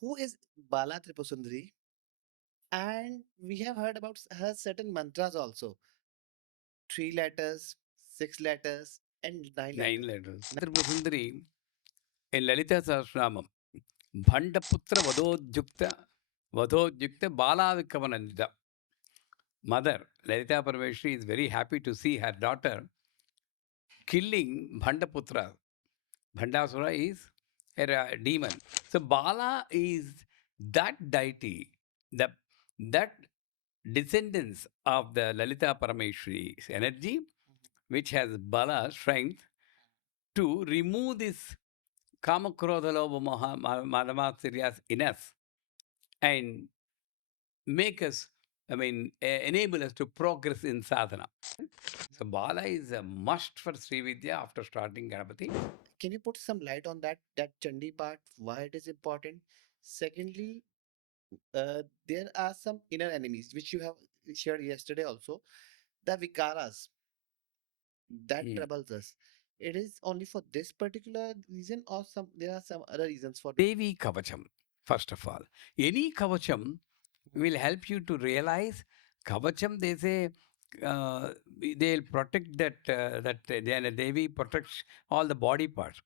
who is Bala Tripursundari? And we have heard about her certain mantras also. Three letters, six letters, and nine Nine letters. letters. Tripurasundari in Lalita Sahasranamam. Bhandaputra Vadojyukta Bala Vikavanandita. Mother, Lalita Parmeshwari, is very happy to see her daughter killing Bhandaputra. Bhandasura is a demon. So Bala is that deity, the that descendants of the Lalita Parameshwari's energy, which has Bala strength to remove this Kamakrodha Lobha Madhamatsarias in us and make us, enable us to progress in sadhana. So Bala is a must for Sri Vidya after starting Ganapati. Can you put some light on that Chandi Paath? Why it is important? Secondly, there are some inner enemies which you have shared yesterday also. The vikaras that Hmm. troubles us. It is only for this particular reason, or some there are some other reasons for this. Devi Kawacham, first of all. Any Kawacham will help you to realize Kavacham, they say, they'll protect that Devi protects all the body parts.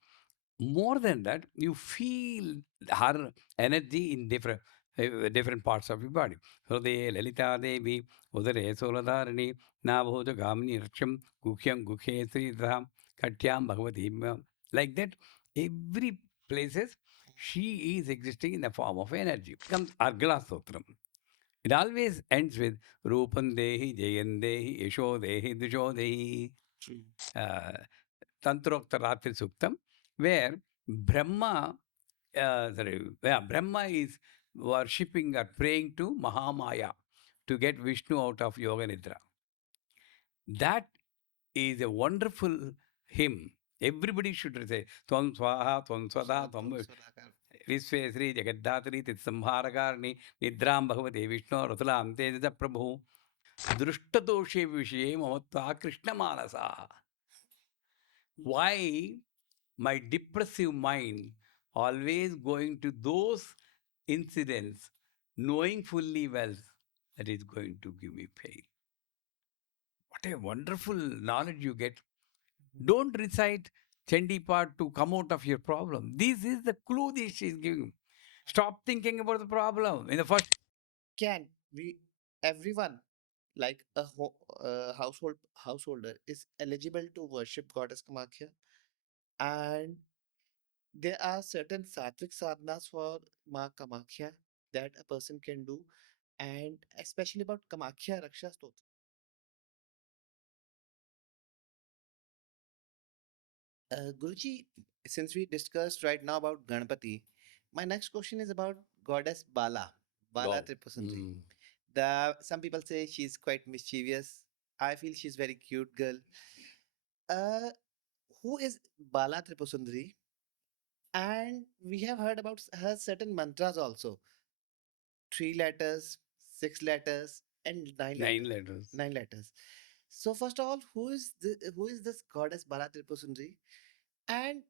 More than that, you feel her energy in different parts of your body. So the Lalita Devi, Udare Soladharani, Nabhoja Gamini Raksham, Gukhyam Gukhe Sri Dham, Katyam Bhagavati. Like that, every places she is existing in the form of energy. Comes Argala Stotram. It always ends with Rupan Dehi, Jayan Dehi, Yesho Dehi, Dusho Dehi. True. Uh, Tantrokta Ratri Suktam, where Brahma, Brahma is worshipping or praying to Mahamaya to get Vishnu out of Yoga Nidra. That is a wonderful hymn. Everybody should say, Tvam Swaha, Tvam Swada, Tvam Visvesri, Jagaddatri, Titsamharakarni, Nidram Bhagavate Vishnu, Ratulam, Tejasa Prabhu, Drushtadoshe Vishe, Mamatva Krishna Manasa. Why my depressive mind always going to those incidents, knowing fully well that is going to give me pain? What a wonderful knowledge you get. Don't recite Chandi Paath to come out of your problem. This is the clue that she is giving. Stop thinking about the problem. In the first, Can we everyone like householder is eligible to worship goddess Kamakhya? And there are certain sattvic sadhanas for Maa Kamakhya that a person can do, and especially about Kamakhya Raksha Stotra. Guruji, since we discussed right now about Ganpati, my next question is about goddess Bala, Bala wow. Tripursundari. Mm. Some people say she's quite mischievous. I feel she's very cute girl. Uh, who is Bala Tripursundari? And we have heard about her certain mantras also. Three letters, six letters, and nine Nine letters. letters. Nine letters. So first of all, who is this goddess Bala Tripursundari? And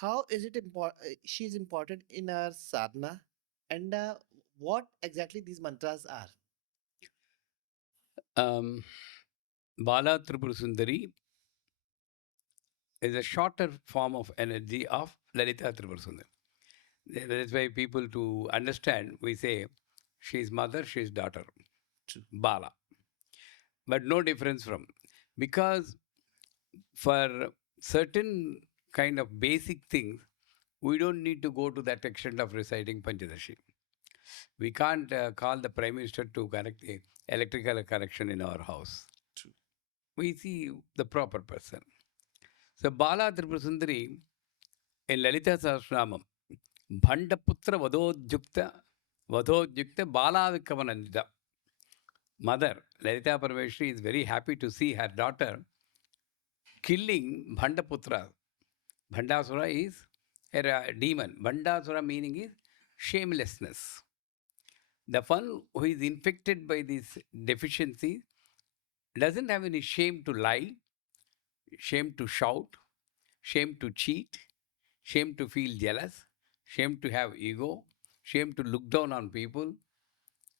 how is it important? She is important in our sadhana, and what exactly these mantras are. Um, Bala Tripurasundari is a shorter form of energy of Lalita Tripurasundari. That's why people to understand, we say she's mother, she's daughter, True. Bala. But no difference from. Because for certain kind of basic things, we don't need to go to that extent of reciting Panchadashi. We can't call the Prime Minister to connect the electrical connection in our house. True. We see the proper person. So Bala Tripurasundari in Lalita Sahasranamam, Bhandaputra Vadojyukta Bala Vikavanandita. Mother, Lalita Parmeshwari, is very happy to see her daughter killing Bhandaputra. Bhandasura is a demon. Bhandasura meaning is shamelessness. The one who is infected by this deficiency doesn't have any shame to lie, shame to shout, shame to cheat, shame to feel jealous, shame to have ego, shame to look down on people,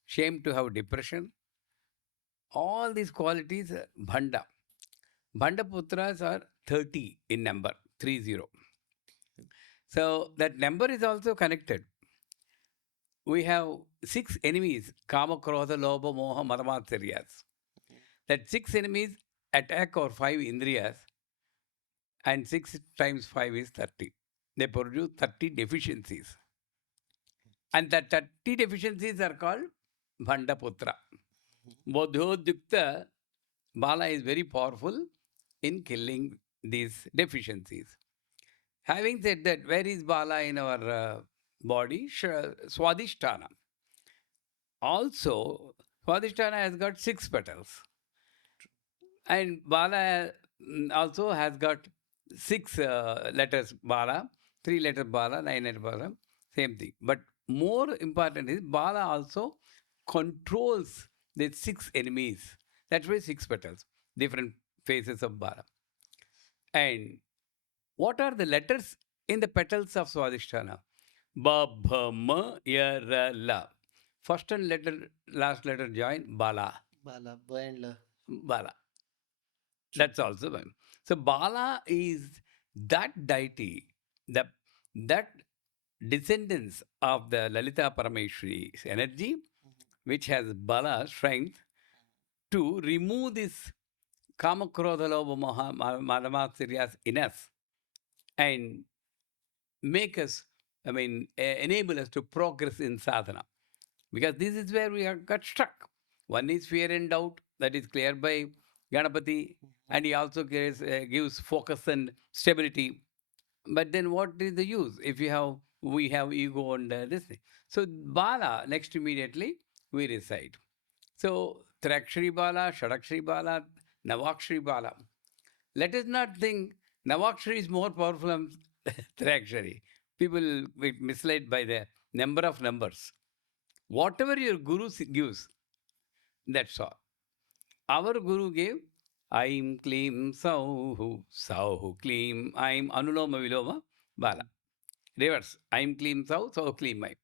shame to have depression. All these qualities, Bhanda. Bhanda Putras are 30 in number, 30. So that number is also connected. We have six enemies, Kama, Krodha, Lobha, Moha, Madamatsariyas. That six enemies attack our five Indriyas, and 6 times 5 is 30. They produce 30 deficiencies. And the 30 deficiencies are called Bhandaputra. Bodhodyukta Bala is very powerful in killing these deficiencies. Having said that, where is Bala in our body? Swadhisthana. Also, Swadhisthana has got 6 petals. And Bala also has got 6 letters Bala, 3 letter Bala, 9 letter Bala, same thing. But more important is Bala also controls the 6 enemies. That's why 6 petals, different phases of Bala. And what are the letters in the petals of Swadhisthana? Ba, bha, ma, ya, ra, la. First and last letter join Bala. Bala, Ba and La. Bala. True. That's also one. So Bala is that deity, the that descendants of the Lalita Parameshwari's energy, which has Bala strength to remove this Kama Krodha Lobha Moha Madamatsariyas in us and make us, enable us to progress in sadhana. Because this is where we have got stuck. One is fear and doubt, that is cleared by Ganapati, and he also gives focus and stability. But then what is the use if we have ego and this thing? So Bala, next immediately, we recite. So Trakshari Bala, Shadakshari Bala, Navakshari Bala. Let us not think Navakshari is more powerful than Trakshari. People get misled by the number of numbers. Whatever your Guru gives, that's all. Our Guru gave Aim Klim Sauhu, Sauhu Klim, Aim Anuloma Viloma Bala. Reverse. Aim Klim Sau, Sau Klim Aim.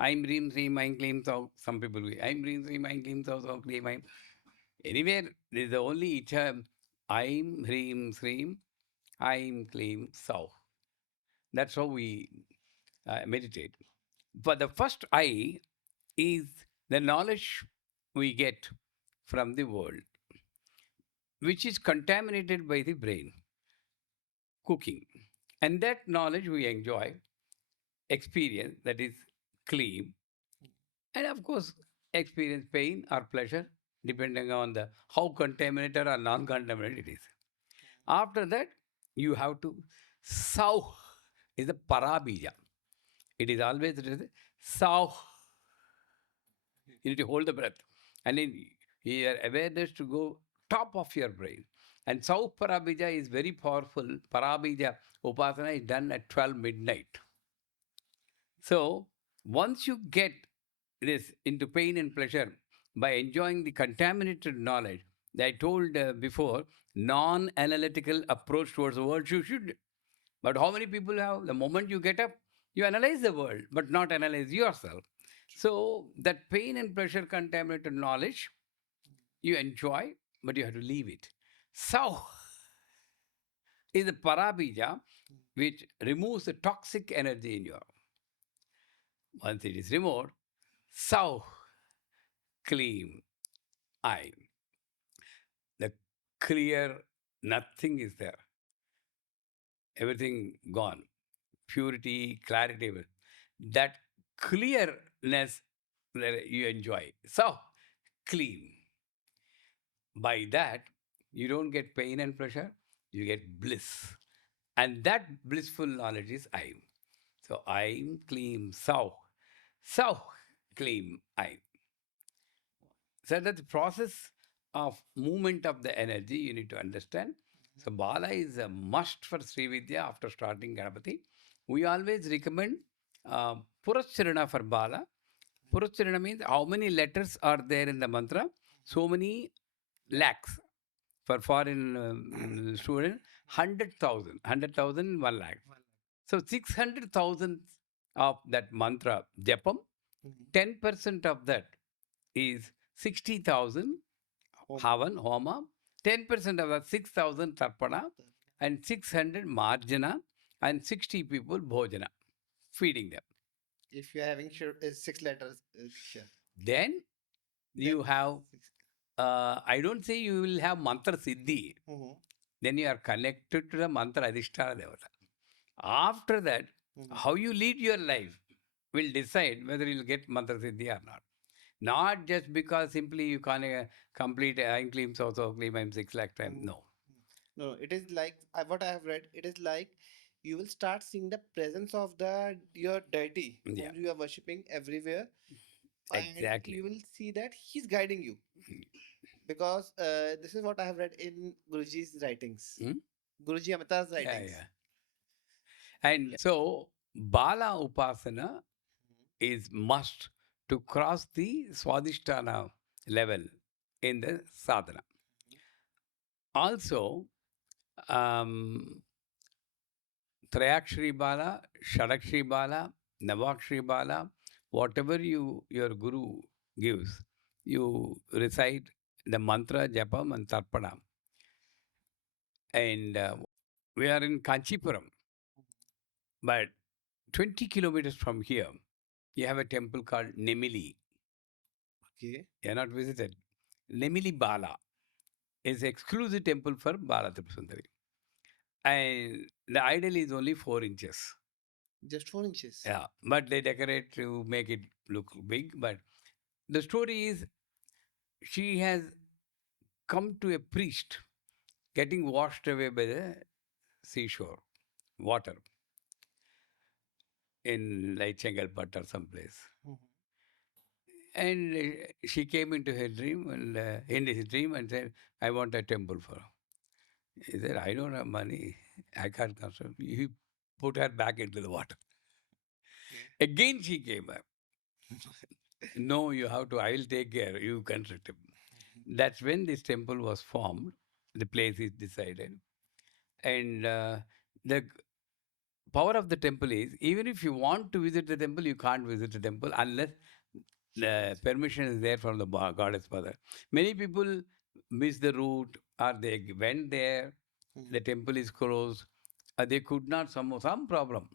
Aim Reem Sreem, Aim Klim Sau. Some people will. Aim Reem Sreem, Aim Klim Sau, Sau Klim Aim. Anywhere, there is the only term Aim Reem Sreem, Aim Klim Sau. That's how we meditate. But the first I is the knowledge we get from the world, which is contaminated by the brain, cooking. And that knowledge we enjoy, experience, that is clean, and of course, experience pain or pleasure, depending on the how contaminated or non-contaminated it is. After that, you have to sow is the parabija. It is always sow. You need to hold the breath. And in your awareness to go top of your brain. And South Parabija is very powerful. Parabija Upasana is done at 12 midnight. So once you get this into pain and pleasure by enjoying the contaminated knowledge that I told before, non-analytical approach towards the world, you should. But how many people have? The moment you get up, you analyze the world, but not analyze yourself. So that pain and pleasure contaminated knowledge you enjoy, but you have to leave it. So is the parabija which removes the toxic energy in you. Once it is removed, so clean I. The clear, nothing is there. Everything gone. Purity, clarity. That clearness that you enjoy. So clean. By that, you don't get pain and pleasure, you get bliss. And that blissful knowledge is I. So I'm clean, so clean I. So that's the process of movement of the energy you need to understand. So Bala is a must for Sri Vidya after starting Ganapati. We always recommend Puracharana for Bala. Puracharana means how many letters are there in the mantra? So many lakhs. For foreign student, 100,000. 100,000, 1 lakh. So 600,000 of that mantra japam, Mhm. 10% of that is 60,000 Home. havan, homa, 10% of that 6,000 tarpana, and 600 marjana, and 60 people bhojana, feeding them. If you're having sure, 6 letters, Diksha, Then you then have, six. I don't say you will have mantra siddhi, Mm-hmm. then you are connected to the mantra adhisthana devata. After that, Mm-hmm. how you lead your life will decide whether you'll get mantra siddhi or not. Not just because simply you can't complete I claim so claim I'm 6 lakh times. Mm-hmm. No. No, it is like what I have read. It is like you will start seeing the presence of the your deity Yeah, whom you are worshipping everywhere, and exactly. you will see that he's guiding you because this is what I have read in Guruji's writings, Hmm? Guruji Amita's Yeah, writings. yeah. And so Bala Upasana is must to cross the Swadhisthana level in the sadhana. Also, um, Trayakshri Bala, Shadakshri Bala, Navakshri Bala, whatever your guru gives, you recite the mantra, japam, and tarpana. And we are in Kanchipuram, but 20 kilometers from here, you have a temple called Nemili. Okay, You are not visited. Nemili Bala is exclusive temple for Bala Tripursundari. And the idol is only 4 inches. just 4 inches. Yeah, but they decorate to make it look big. But the story is she has come to a priest getting washed away by the seashore, water in like Chengalpat or someplace. Mhm. And she came into her dream and in his dream and said, I want a temple for her. He said, I don't have money. I can't construct. He put her back into the water. Okay. Again she came up. No, you have to, I will take care. You construct it. That's when this temple was formed. The place is decided. And the power of the temple is even if you want to visit the temple, you can't visit the temple unless She the calls. permission is there from the goddess mother. Many people miss the route or they went there, Mhm. the temple is closed, they could not, some problem.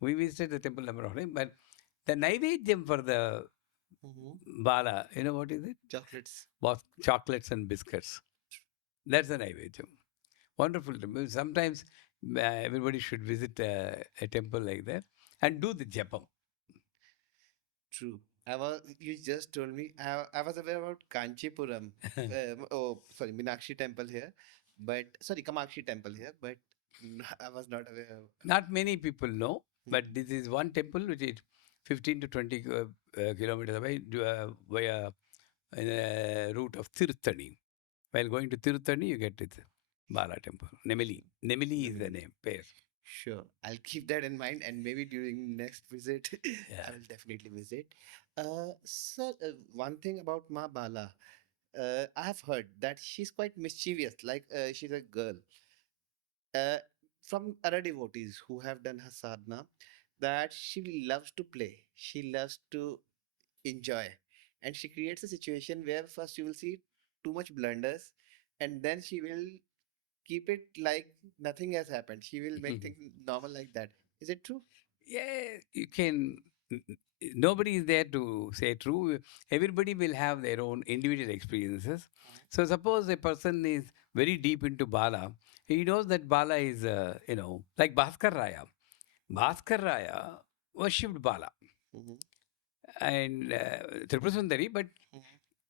We visited the temple number of times, but the naivedyam for the Mhm. Bala, you know what is it? Chocolates. Was chocolates and biscuits. That's the naivedyam. Wonderful temple. Sometimes everybody should visit a temple like that and do the japam. True. You just told me, I was aware about Kanchipuram. Oh, sorry, Minakshi temple here, but sorry, Kamakshi temple here, but I was not aware of. Not many people know, but Mhm. this is one temple which is 15 to 20 kilometers away via a route of Tirthani. While going to Tirthani, you get this Bala temple. Nemili. Nemili is the Namili. name, pair. Sure, I'll keep that in mind, and maybe during next visit, Yeah. I will definitely visit. So one thing about Ma Bala, I have heard that she's quite mischievous, like she's a girl. uh, from other devotees who have done her sadhana, that she loves to play, she loves to enjoy, and she creates a situation where first you will see too much blunders, and then she will keep it like nothing has happened. She will make things normal like that. Is it true? Yeah, you can. Nobody is there to say true. Everybody will have their own individual experiences. So, suppose a person is very deep into Bala, he knows that Bala is, like Bhaskar Raya. Bhaskar Raya worshipped Bala Mm-hmm. and Tripurasundari, but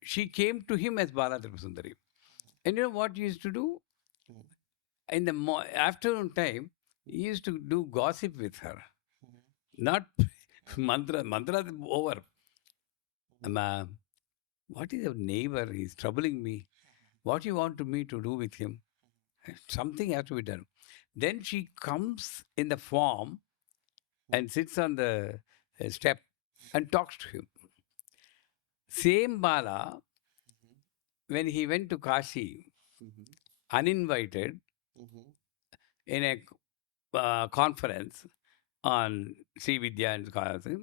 she came to him as Bala Tripurasundari. And you know what he used to do? Mm-hmm. In the afternoon time, he used to do gossip with her. Mm-hmm. Not mantra. Mantra is over. Mm-hmm. What is your neighbor? He's troubling me. What you want to me to do with him? Something has to be done. Then she comes in the form and sits on the step and talks to him. Same Bala, when he went to Kashi, Mm-hmm. uninvited, Mm-hmm. in a conference, on Sri Vidya and Scholarship.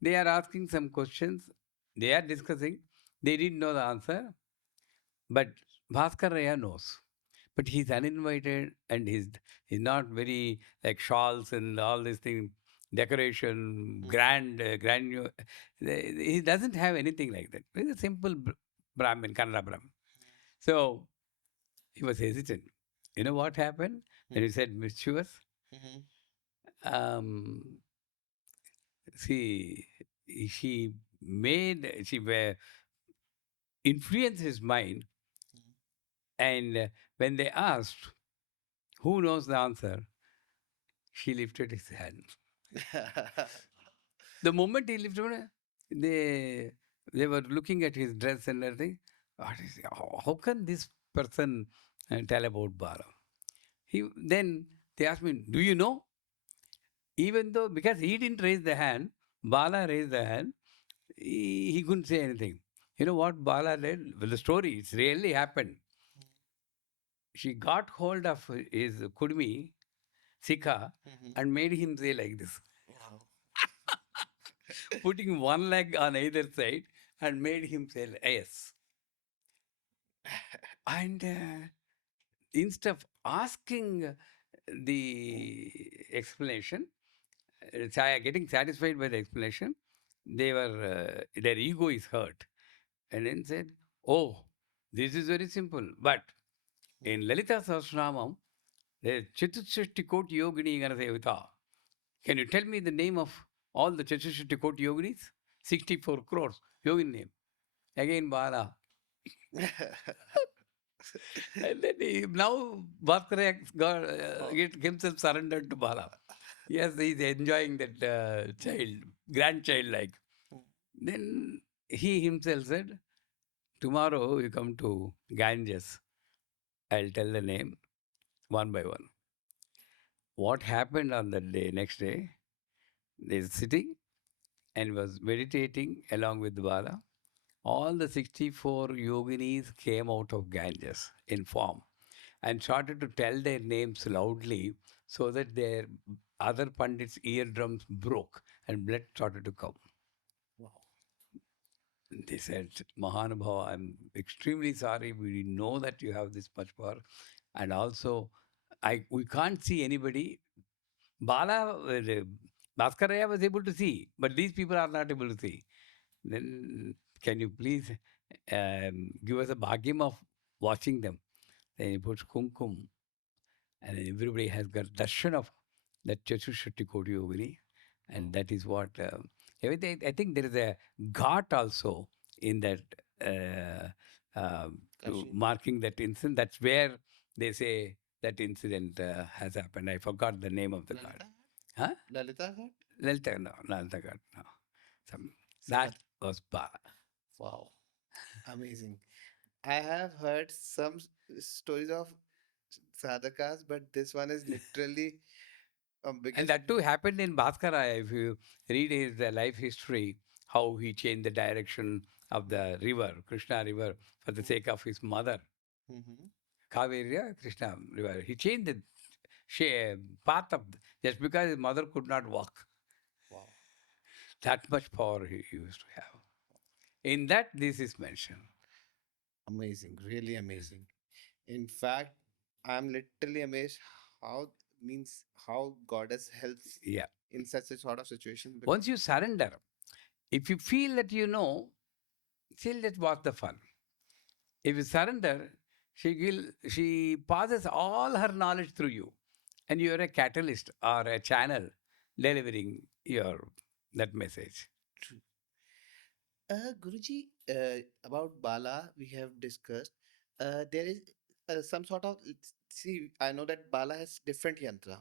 They are asking some questions. They are discussing. They didn't know the answer, but Bhaskar Raya knows. But he's uninvited and he's not very like shawls and all these things, decoration, Mhm. grand. He doesn't have anything like that. He's a simple Brahmin, Kannada Brahmin. So he was hesitant. You know what happened when he said mischievous? Mhm. Um, see, she influenced his mind, and when they asked who knows the answer, she lifted his hand. The moment he lifted it, they were looking at his dress and everything. How can this person tell about Bala? Then they asked me, "Do you know?" Even though because he didn't raise the hand, Bala raised the hand. He couldn't say anything. You know what Bala did? Well, the story it's really happened. She got hold of his kudmi, Sikha, Mhm. and made him say like this, Wow. putting one leg on either side and made him say yes. And instead of asking the explanation, getting satisfied by the explanation, their ego is hurt. And then said, "Oh, this is very simple. But in Lalita Sahasranamam, there's Chatushashti Koti Yogini Ganasevita. Can you tell me the name of all the Chatushashti Koti Yoginis? 64 crores yogin name. Again, Bala. And then now Bhaskara got Oh. get himself surrendered to Bala. Yes, he's enjoying that grandchild like. Then he himself said, "Tomorrow you come to Ganges. I'll tell the name one by one." What happened on that day, next day, they're sitting and was meditating along with Bala. All the 64 yoginis came out of Ganges in form and started to tell their names loudly so that their other pandits' eardrums broke and blood started to come. Wow. They said, Mahanubhava, I'm extremely sorry. We know that you have this much power. And also, we can't see anybody. Bhaskaraya was able to see, but these people are not able to see. Then can you please give us a bhagyam of watching them? Then he puts kumkum, and everybody has got darshan of that Chaturshati Koti Yogini, Wow. and that is what everything. I think there is a ghat also in that to Kashi. marking that incident. That's where they say that incident has happened. I forgot the name of the ghat. Lalita Huh? Ghat? Lalita Ghat? Lalita, no, Lalita ghat, no. Some, Some that other. was Bala. Wow. Amazing. I have heard some stories of sadhakas, but this one is literally And biggest. that too happened in Bhaskara. If you read his life history, how he changed the direction of the river, Krishna river, for the sake of his mother, Mm-hmm. Kaveri, Krishna river. He changed the path of, just because his mother could not walk. Wow. That much power he used to have. In that, this is mentioned. Amazing. Really amazing. In fact, I'm literally amazed how means how goddess helps Yeah. in such a sort of situation because Once you surrender, if you feel that you know, still that was the fun. If you surrender, she passes all her knowledge through you, and you are a catalyst or a channel delivering your that message. true. Guruji, about Bala, we have discussed. There is some sort of see. I know that Bala has different yantra.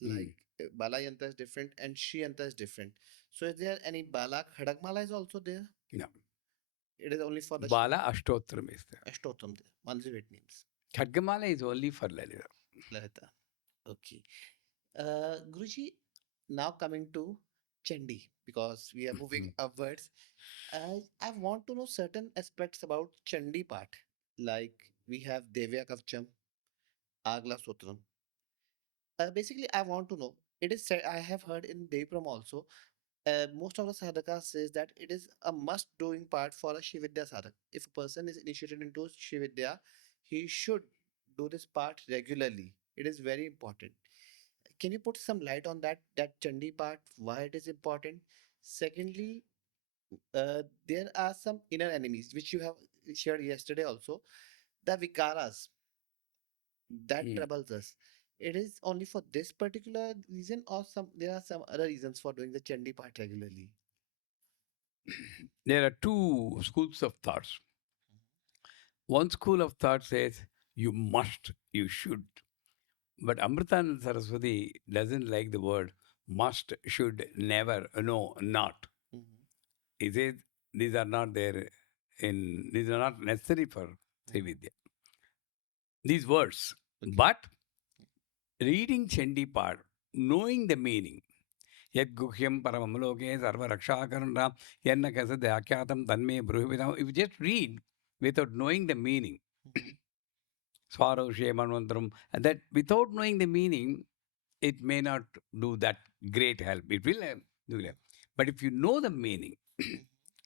Like Mm. Bala yantra is different and Shri yantra is different. So, is there any Bala Khadagmala is also there? No, It is only for the Shri Bala Ashtotram is there. Ashtotam there. 108 names. Khadgamala is only for Lalita. Lalita. Okay. Guruji, now coming to Chandi because we are moving Mhm. upwards. I want to know certain aspects about Chandi Paath. Like we have Devi Kawacham, Argala Stotram. Basically, I want to know. it is said, I have heard in Devram also, most of the sadhakas says that it is a must doing part for a Shividya sadhak. If a person is initiated into Shividya, he should do this part regularly. It is very important. Can you put some light on that Chandi part, why it is important? Secondly, there are some inner enemies which you have shared yesterday also, the vikaras that Mm. troubles us. It is only for this particular reason, or some there are some other reasons for doing the Chandi part regularly. There are two schools of thoughts. One school of thought says you must, you should. But Amritanand Saraswati doesn't like the word must, should, never, no, not. Mhm, He says these are not there these are not necessary for mhm. Srividya. These words. Okay. But reading Chandi Paath, knowing the meaning, Yad Guhyam Paramamaloke Sarva Rakshakarana Yanna Kasad Akyatam Tanme Bruhividam. If you just read without knowing the meaning, Mhm, Swaro Shemanvantram, and that without knowing the meaning, it may not do that great help. It will do that. But if you know the meaning mhm,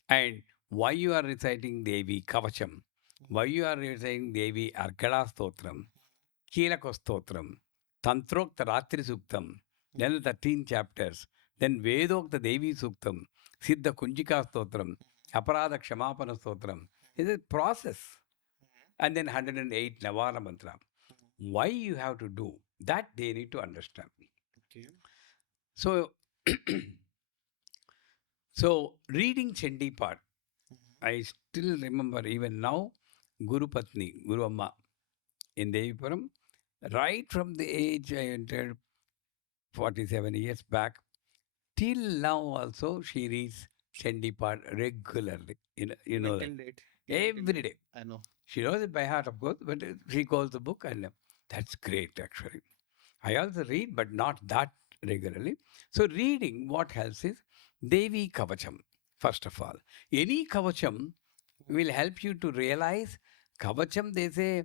and why you are reciting Devi Kawacham, why you are reciting Devi Argala Stotram, Kilaka Stotram, Tantrokta Ratri Suktam, mhm, then the 13 chapters, then Vedokta Devi Suktam, Siddha Kunjika Stotram, Aparada Kshamapana Stotram. It's a process. And then 108 Navana Mantra. Why you have to do that, they need to understand. okay. So, so reading Chandi Paath, Mhm, I still remember even now, Guru Patni, Guru Amma in Devipuram, right from the age I entered 47 years back, till now also she reads Chandi Paath regularly. You Even know till that. date. Even till Every date. day. I know. She knows it by heart, of course, but she calls the book and that's great actually. I also read, but not that regularly. So, reading what helps is Devi Kawacham, first of all. Any Kawacham will help you to realize Kavacham, they say,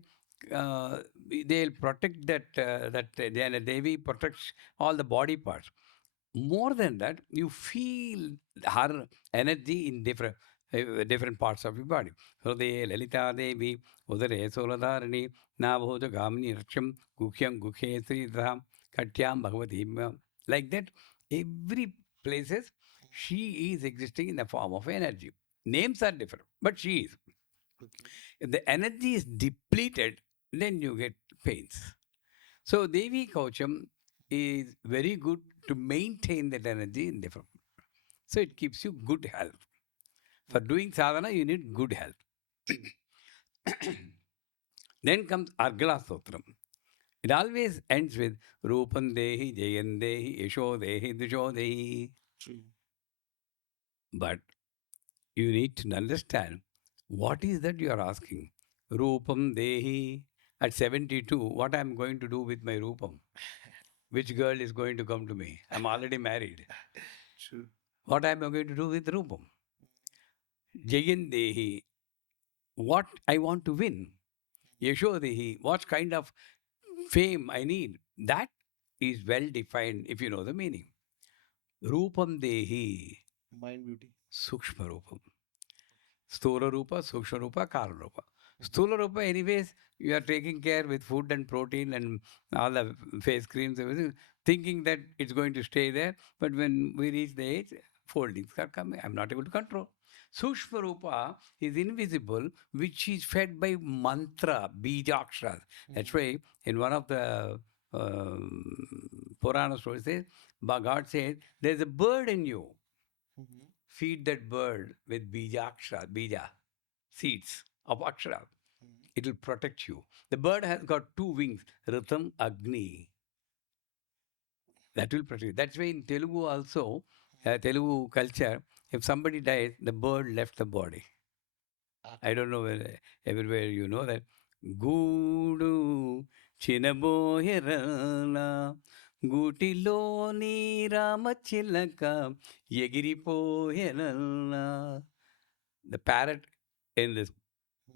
uh, they'll protect that Devi protects all the body parts. More than that, you feel her energy in different parts of your body. Hridaya Lalita Devi, Udare Soladharani, Navhoja Gamini Raksham, Gukhyam Gukhe Sridham, Katyam Bhagavati. Like that, every places she is existing in the form of energy. Names are different, but she is. Okay. If the energy is depleted, then you get pains. So Devi Kawacham is very good to maintain that energy in different. So it keeps you good health. For Okay. doing sadhana, you need good health. True. Then comes Argala Stotram. It always ends with Rupam Dehi, Jayan Dehi, Yasho Dehi, Dusho Dehi. True. But you need to understand what is that you are asking. Rupam Dehi. At 72, what I'm going to do with my Rupam? Which girl is going to come to me? I'm already married. True. What am I going to do with Rupam? Jayandehi, what I want to win. Yashodehi, what kind of fame I need. That is well defined if you know the meaning. Rupam Dehi, Mind beauty. Sukshma Rupam. Sthula Rupa, Sukshma Rupa, Kara Rupa. Mhm, Sthula Rupa, anyways, you are taking care with food and protein and all the face creams, everything, thinking that it's going to stay there. But when we reach the age, foldings are coming. I'm not able to control. Sukshma Rupa is invisible, which is fed by mantra, bijakshras. That's mhm, why in one of the Purana stories says, God says, there's a bird in you. mhm, Feed that bird with bija, seeds of akshara. mhm. It will protect you. The bird has got two wings, Ritam, Agni. That will protect you. That's why in Telugu also, Telugu culture, if somebody dies, the bird left the body. I don't know whether everywhere you know that. Guru chinaboyerala gutilo ramachilaka yegiripoyerala. The parrot in this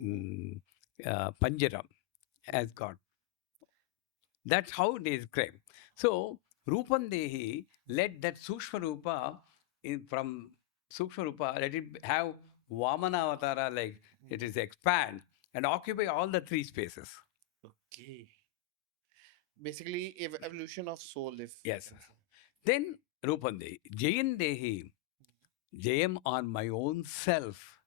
Mhm, Panjara has got. That's how it is described. So Rupam Dehi, let that Sukshma Rupa, from Sukshma Rupa, let it have Vamana Avatara, like it is expand and occupy all the three spaces. Okay. Basically, evolution of soul, if we Yes. can say. Then Rupam Dehi, Jayan Dehi, Jayam on my own self,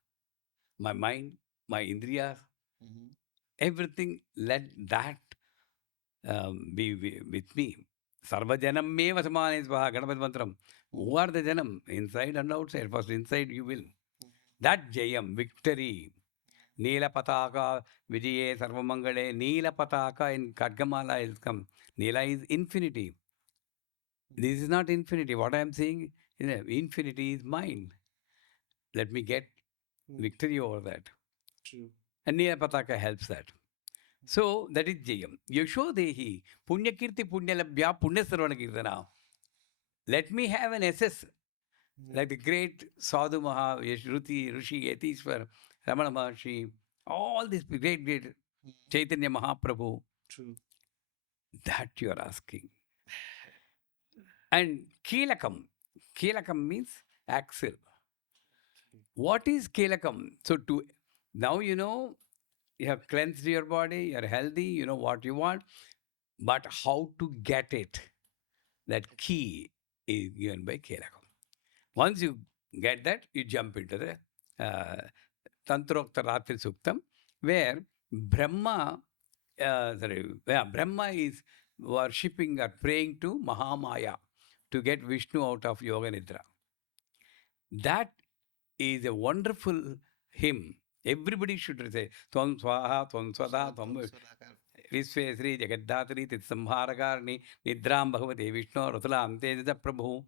my mind, my indriyas, Mhm. everything, let that be with me. Sarvajanam meva samane svaha, Ganapati mantram. Who Mhm. are the janam? Inside and outside. First inside you will. Mhm. That jayam, victory. Neela pataka, vijaye, sarvamangale. Neela pataka in Kadgamala is come. Neela is infinity. This is not infinity. What I am saying, infinity is mine. Let me get Mhm. victory over that. True. And Neela pataka helps that. So that is Jayam. Yashodehi, Punyakirti Punyalabhya Punyasarvana Kirtana. Let me have an SS Mhm. like the great Sadhu Maha, Yashruti, Rishi, Yatishwar, Ramana Maharshi, all these great Mhm. Chaitanya Mahaprabhu, True. that you are asking. And Kilakam means axle. Okay. What is Kilakam? So to now you have cleansed your body, you're healthy, you know what you want, but how to get it? That key is given by Kilakam. Once you get that, you jump into the Tantrokta Ratri Suktam, where Brahma, Brahma is worshipping or praying to Mahamaya to get Vishnu out of Yoga Nidra. That is a wonderful hymn. Everybody should say, Tvam Swaha, Tvam Swada, Swadam Tvam Swadakar. Visvesri, Jagaddatri, Titsamharakarni, Nidram Bhagavate Vishnu, Ratulam Tejasa Prabhu.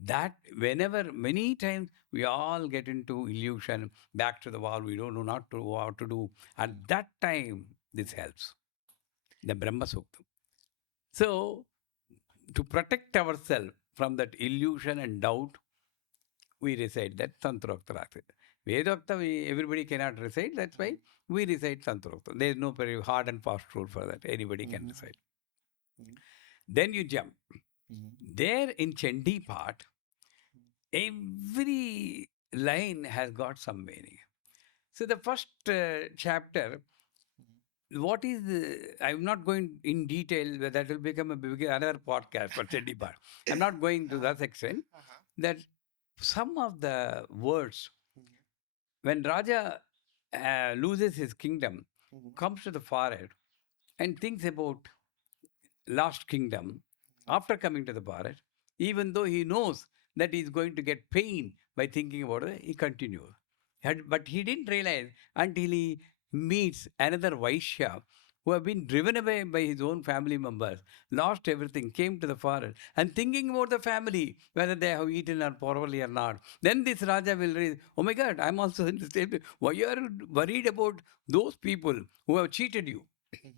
That whenever many times we all get into illusion, back to the wall, we don't know not to what to do. At that time, this helps. The Brahma Sukta. So to protect ourselves from that illusion and doubt, we recite that Tantrokta. Vedokta, everybody cannot recite. That's why we recite Tantrokta. There is no very hard and fast rule for that. Anybody can Mhm. recite. Mhm. Then you jump. Mhm. There in Chandi Paath, every line has got some meaning. So the first chapter, what is I'm not going in detail, but that will become a big, another podcast for Chandi Paath. I'm not going to that section. Uh-huh. That some of the words, Mhm. when Raja loses his kingdom, Mhm. comes to the forest and thinks about lost kingdom, after coming to the forest, even though he knows that he is going to get pain by thinking about it, he continues. But he didn't realize until he meets another Vaishya who have been driven away by his own family members, lost everything, came to the forest, and thinking about the family, whether they have eaten or properly or not. Then this Raja will realize, oh my God, I'm also in the same. Why you are worried about those people who have cheated you? Mhm.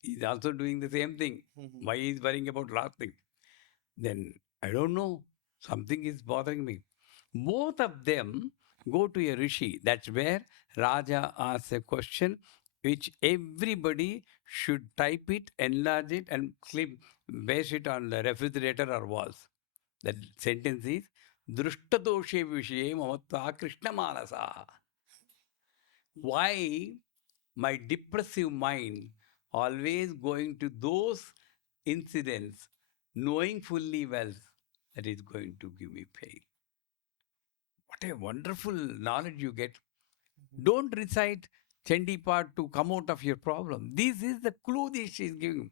He's also doing the same thing. Mhm. Why he's worrying about last thing? Then I don't know. Something is bothering me. Both of them go to a rishi. That's where Raja asks a question which everybody should type it, enlarge it, and clip, base it on the refrigerator or walls. That sentence is Drishtadoshe Vishaye Mamatva Krishna Manasa. Why my depressive mind always going to those incidents, knowing fully well that is going to give me pain? What a wonderful knowledge you get. Don't recite Chandi Paath to come out of your problem. This is the clue that she is giving.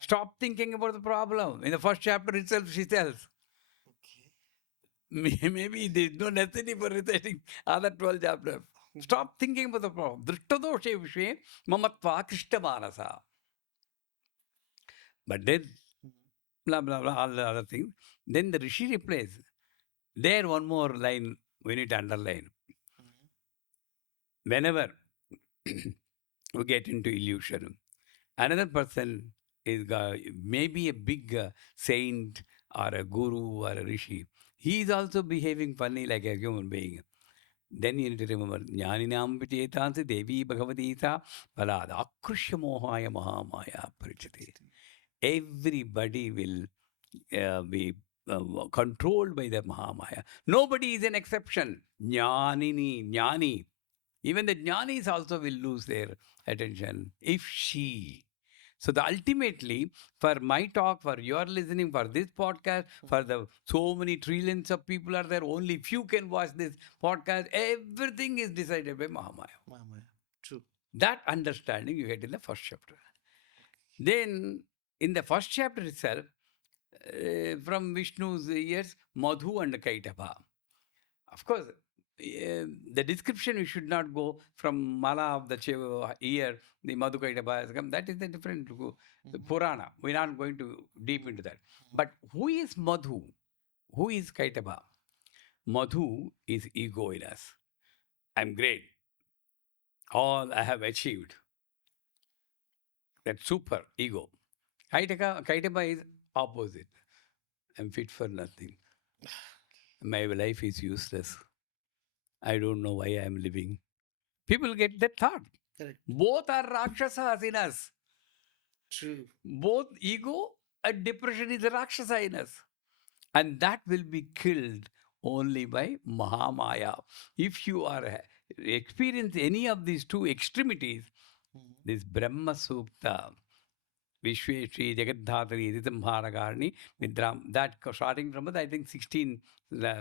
Stop thinking about the problem. In the first chapter itself, she tells, Okay. maybe there is no necessity for reciting other 12 chapters. Mhm. Stop thinking about the problem. Drishtadoshe vishe mamatva krishna manasa. But then, Mhm. blah, blah, blah, all the other things. Then the Rishi replies, there one more line we need to underline. Mhm. Whenever we get into illusion, another person is maybe a big saint or a guru or a rishi. He is also behaving funny like a human being. Then you need to remember, Jnaninam vichetansi Devi Bhagavati Sa Palad Akrushya Mohaya Mahamaya Parichate. everybody will be controlled by the Mahamaya. Nobody is an exception. Jnanini, jnani. Even the jnanis also will lose their attention if she. So the ultimately, for my talk, for your listening, for this podcast, for the so many trillions of people are there, only few can watch this podcast. Everything is decided by Mahamaya. Mama. True. That understanding you get in the first chapter. Then in the first chapter itself, from Vishnu's ears, Madhu and Kaitaba. Of course, the description you should not go from Mala of the ear, the Madhu Kaitaba has come. That is the different Purana. We're not going to deep into that. But who is Madhu? Who is Kaitaba? Madhu is ego in us. I'm great. All I have achieved. That super ego. Kaitaba is opposite. I'm fit for nothing. My life is useless. I don't know why I am living. People get that thought. Correct. Both are Rakshasas in us. True. Both ego and depression is a Rakshasa in us. And that will be killed only by Mahamaya. If you are experience any of these two extremities, this Brahma Sukta, Vishweshri, Jagadhatari, Ritambharakarni, Nidram, that starting from I think 16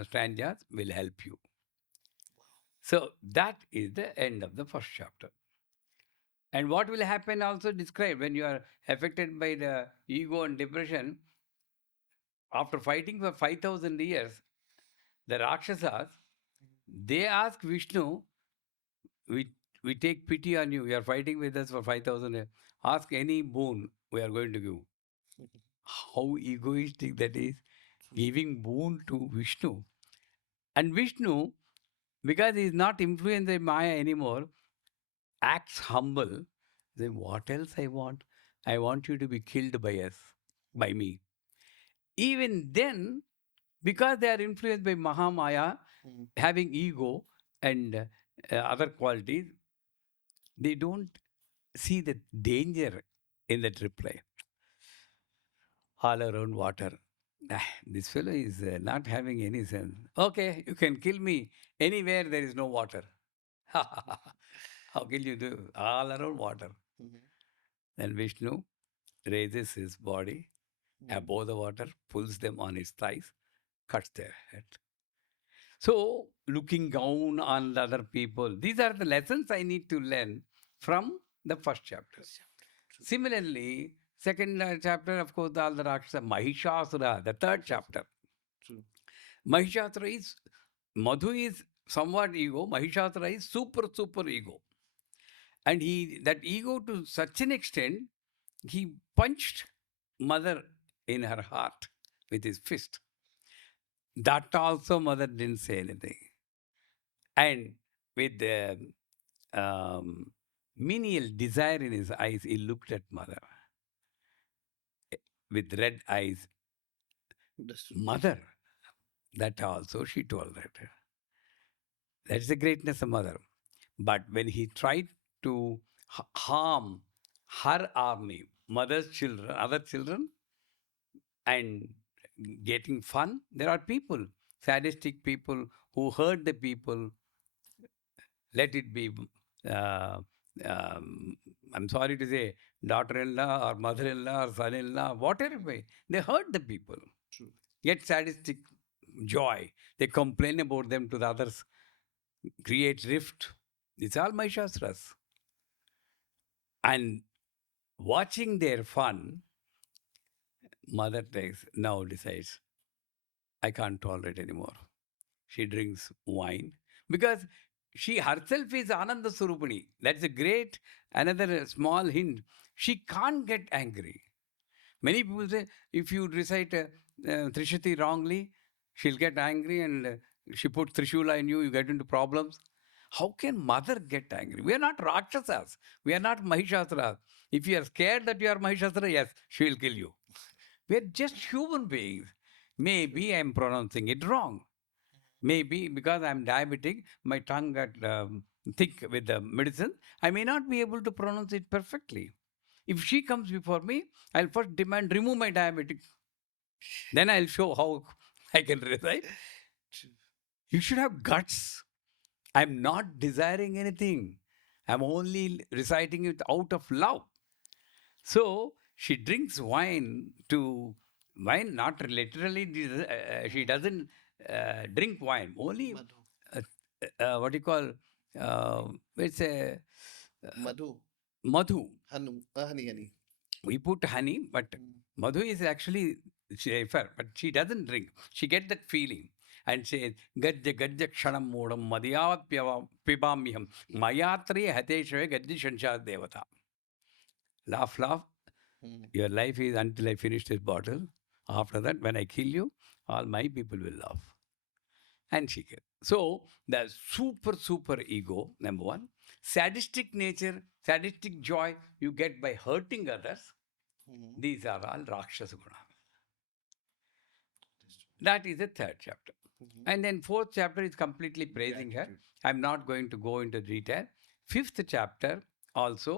stanzas will help you. So that is the end of the first chapter. And what will happen also described when you are affected by the ego and depression. After fighting for 5,000 years, the Rakshasas, they ask Vishnu, we, we take pity on you. You are fighting with us for 5,000 years. Ask any boon we are going to give. How egoistic that is, giving boon to Vishnu. And Vishnu, because he is not influenced by Maya anymore, acts humble. Say, what else I want? I want you to be killed by us, by me. Even then, because they are influenced by Mahamaya, having ego and other qualities, they don't see the danger in that reply. All around water. This fellow is not having any sense. Okay, you can kill me anywhere there is no water. How can you do? All around water. Then Vishnu raises his body above the water, pulls them on his thighs, cuts their head. So, looking down on the other people, these are the lessons I need to learn from the first chapter. Similarly, second chapter, of course, all the Rakshasa, Mahishasura, the third chapter. True. Mahishasura is, Madhu is somewhat ego, Mahishasura is super, super ego. And that ego to such an extent, he punched mother in her heart with his fist. That also mother didn't say anything. And with the menial desire in his eyes, he looked at mother with red eyes. Mother, that also she told that. That's the greatness of mother. But when he tried to harm her army, mother's children, other children, and getting fun, there are people, sadistic people who hurt the people. Let it be, uh, I'm sorry to say, daughter-in-law or mother-in-law or son-in-law, whatever way, they hurt the people. True. Get sadistic joy. They complain about them to the others, create rift. It's all my shastras. And watching their fun, mother now decides, I can't tolerate anymore. She drinks wine because she herself is Ananda Surupani. That's a great, another small hint. She can't get angry. Many people say, if you recite Trishati wrongly, she'll get angry and she puts Trishula in you, you get into problems. How can mother get angry? We are not Rakshasas. We are not Mahishasuras. If you are scared that you are Mahishasura, yes, she will kill you. We are just human beings. Maybe I am pronouncing it wrong. Maybe because I'm diabetic, my tongue got thick with the medicine, I may not be able to pronounce it perfectly. If she comes before me, I'll first demand remove my diabetic. Then I'll show how I can recite. True. You should have guts. I'm not desiring anything. I'm only reciting it out of love. So she drinks wine, not literally, she Mm. doesn't drink wine, only Madhu. uh, what you call, it's a Madhu. madhu. Hanu. Honey, honey. We put honey, but Mm. madhu is actually safer, but she doesn't drink. She gets that feeling and says, Gajja Gajja Kshanam Modam Madhyavat Pibamyam Mayatri Hateshwe Gajja Shansha Devata. Laugh, laugh. Mm. Your life is until I finish this bottle. After that, when I kill you, all my people will laugh. And she can. So, the super, super ego, number one. Sadistic nature, sadistic joy you get by hurting others. Mm. These are all Rakshasa Guna. That's true. That is the third chapter. Mhm. And then fourth chapter is completely praising her. Gratitude. I'm not going to go into detail. Fifth chapter also,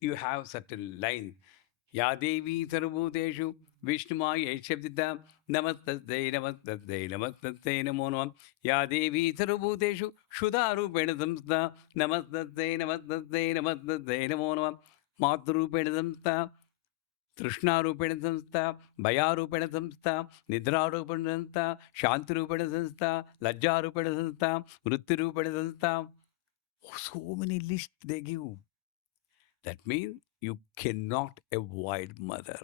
you have certain lines. Ya Devi Sarvabhuteshu Vishnumaya Shabdita Namaste Namaste Namaste Namo Namah. Ya Devi Sarvabhuteshu Shuddharupena Samstha Namaste Namaste Namaste Namo Namah. Matrupena Samstha तृष्णारूपेण संस्था भयारूपेण संस्था निद्रारूपेण संस्था शांतिरूपेण संस्था लज्जारूपेण संस्था वृत्तिरूपेण संस्था. So many lists they give. That means you cannot avoid mother.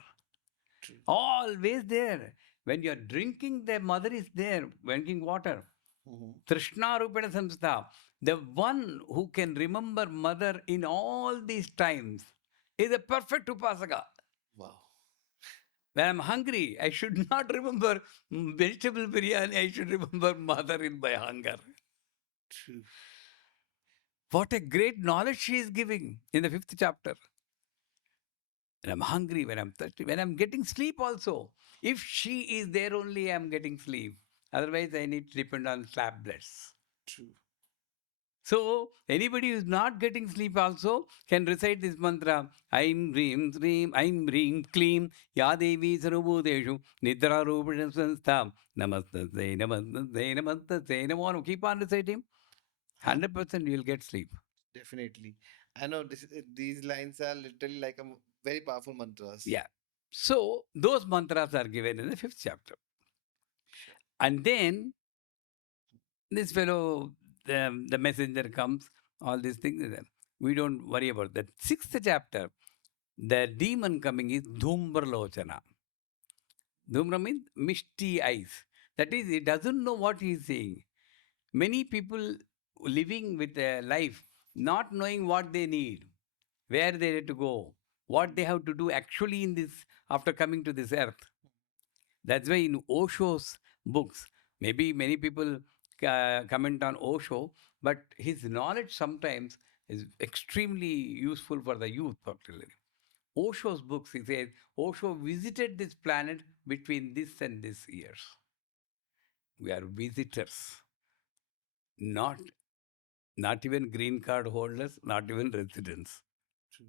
True. Always there. When you are drinking, the mother is there, drinking water. Mhm. Trishna Rupena Samstha. The one who can remember mother in all these times is a perfect Upasaka. Wow. When I'm hungry, I should not remember vegetable biryani. I should remember mother in my hunger. True. What a great knowledge she is giving in the fifth chapter. When I'm hungry, when I'm thirsty, when I'm getting sleep also. If she is there only, I'm getting sleep. Otherwise, I need to depend on tablets. True. So, anybody who is not getting sleep also can recite this mantra. Aim Reem Sreem Aim Reem Kleem Yadevi Sarubhuteshu Nidra Rupana Sanstha Namaste Namaste Namaste Namo. Keep on reciting. Huh? 100% you will get sleep. Definitely. I know these lines are literally like very powerful mantras. Yeah. So, those mantras are given in the fifth chapter. Sure. And then this fellow, the messenger comes, all these things. We don't worry about that. Sixth chapter, the demon coming is Dhumbralochana. Dhumra means misty eyes. That is, he doesn't know what he is saying. Many people living with a life, not knowing what they need, where they have to go, what they have to do actually in this after coming to this earth. That's why in Osho's books, maybe many people comment on Osho, but his knowledge sometimes is extremely useful for the youth, particularly. Osho's books, he says, Osho visited this planet between this and this years. We are visitors, not not even green card holders, not even residents. True.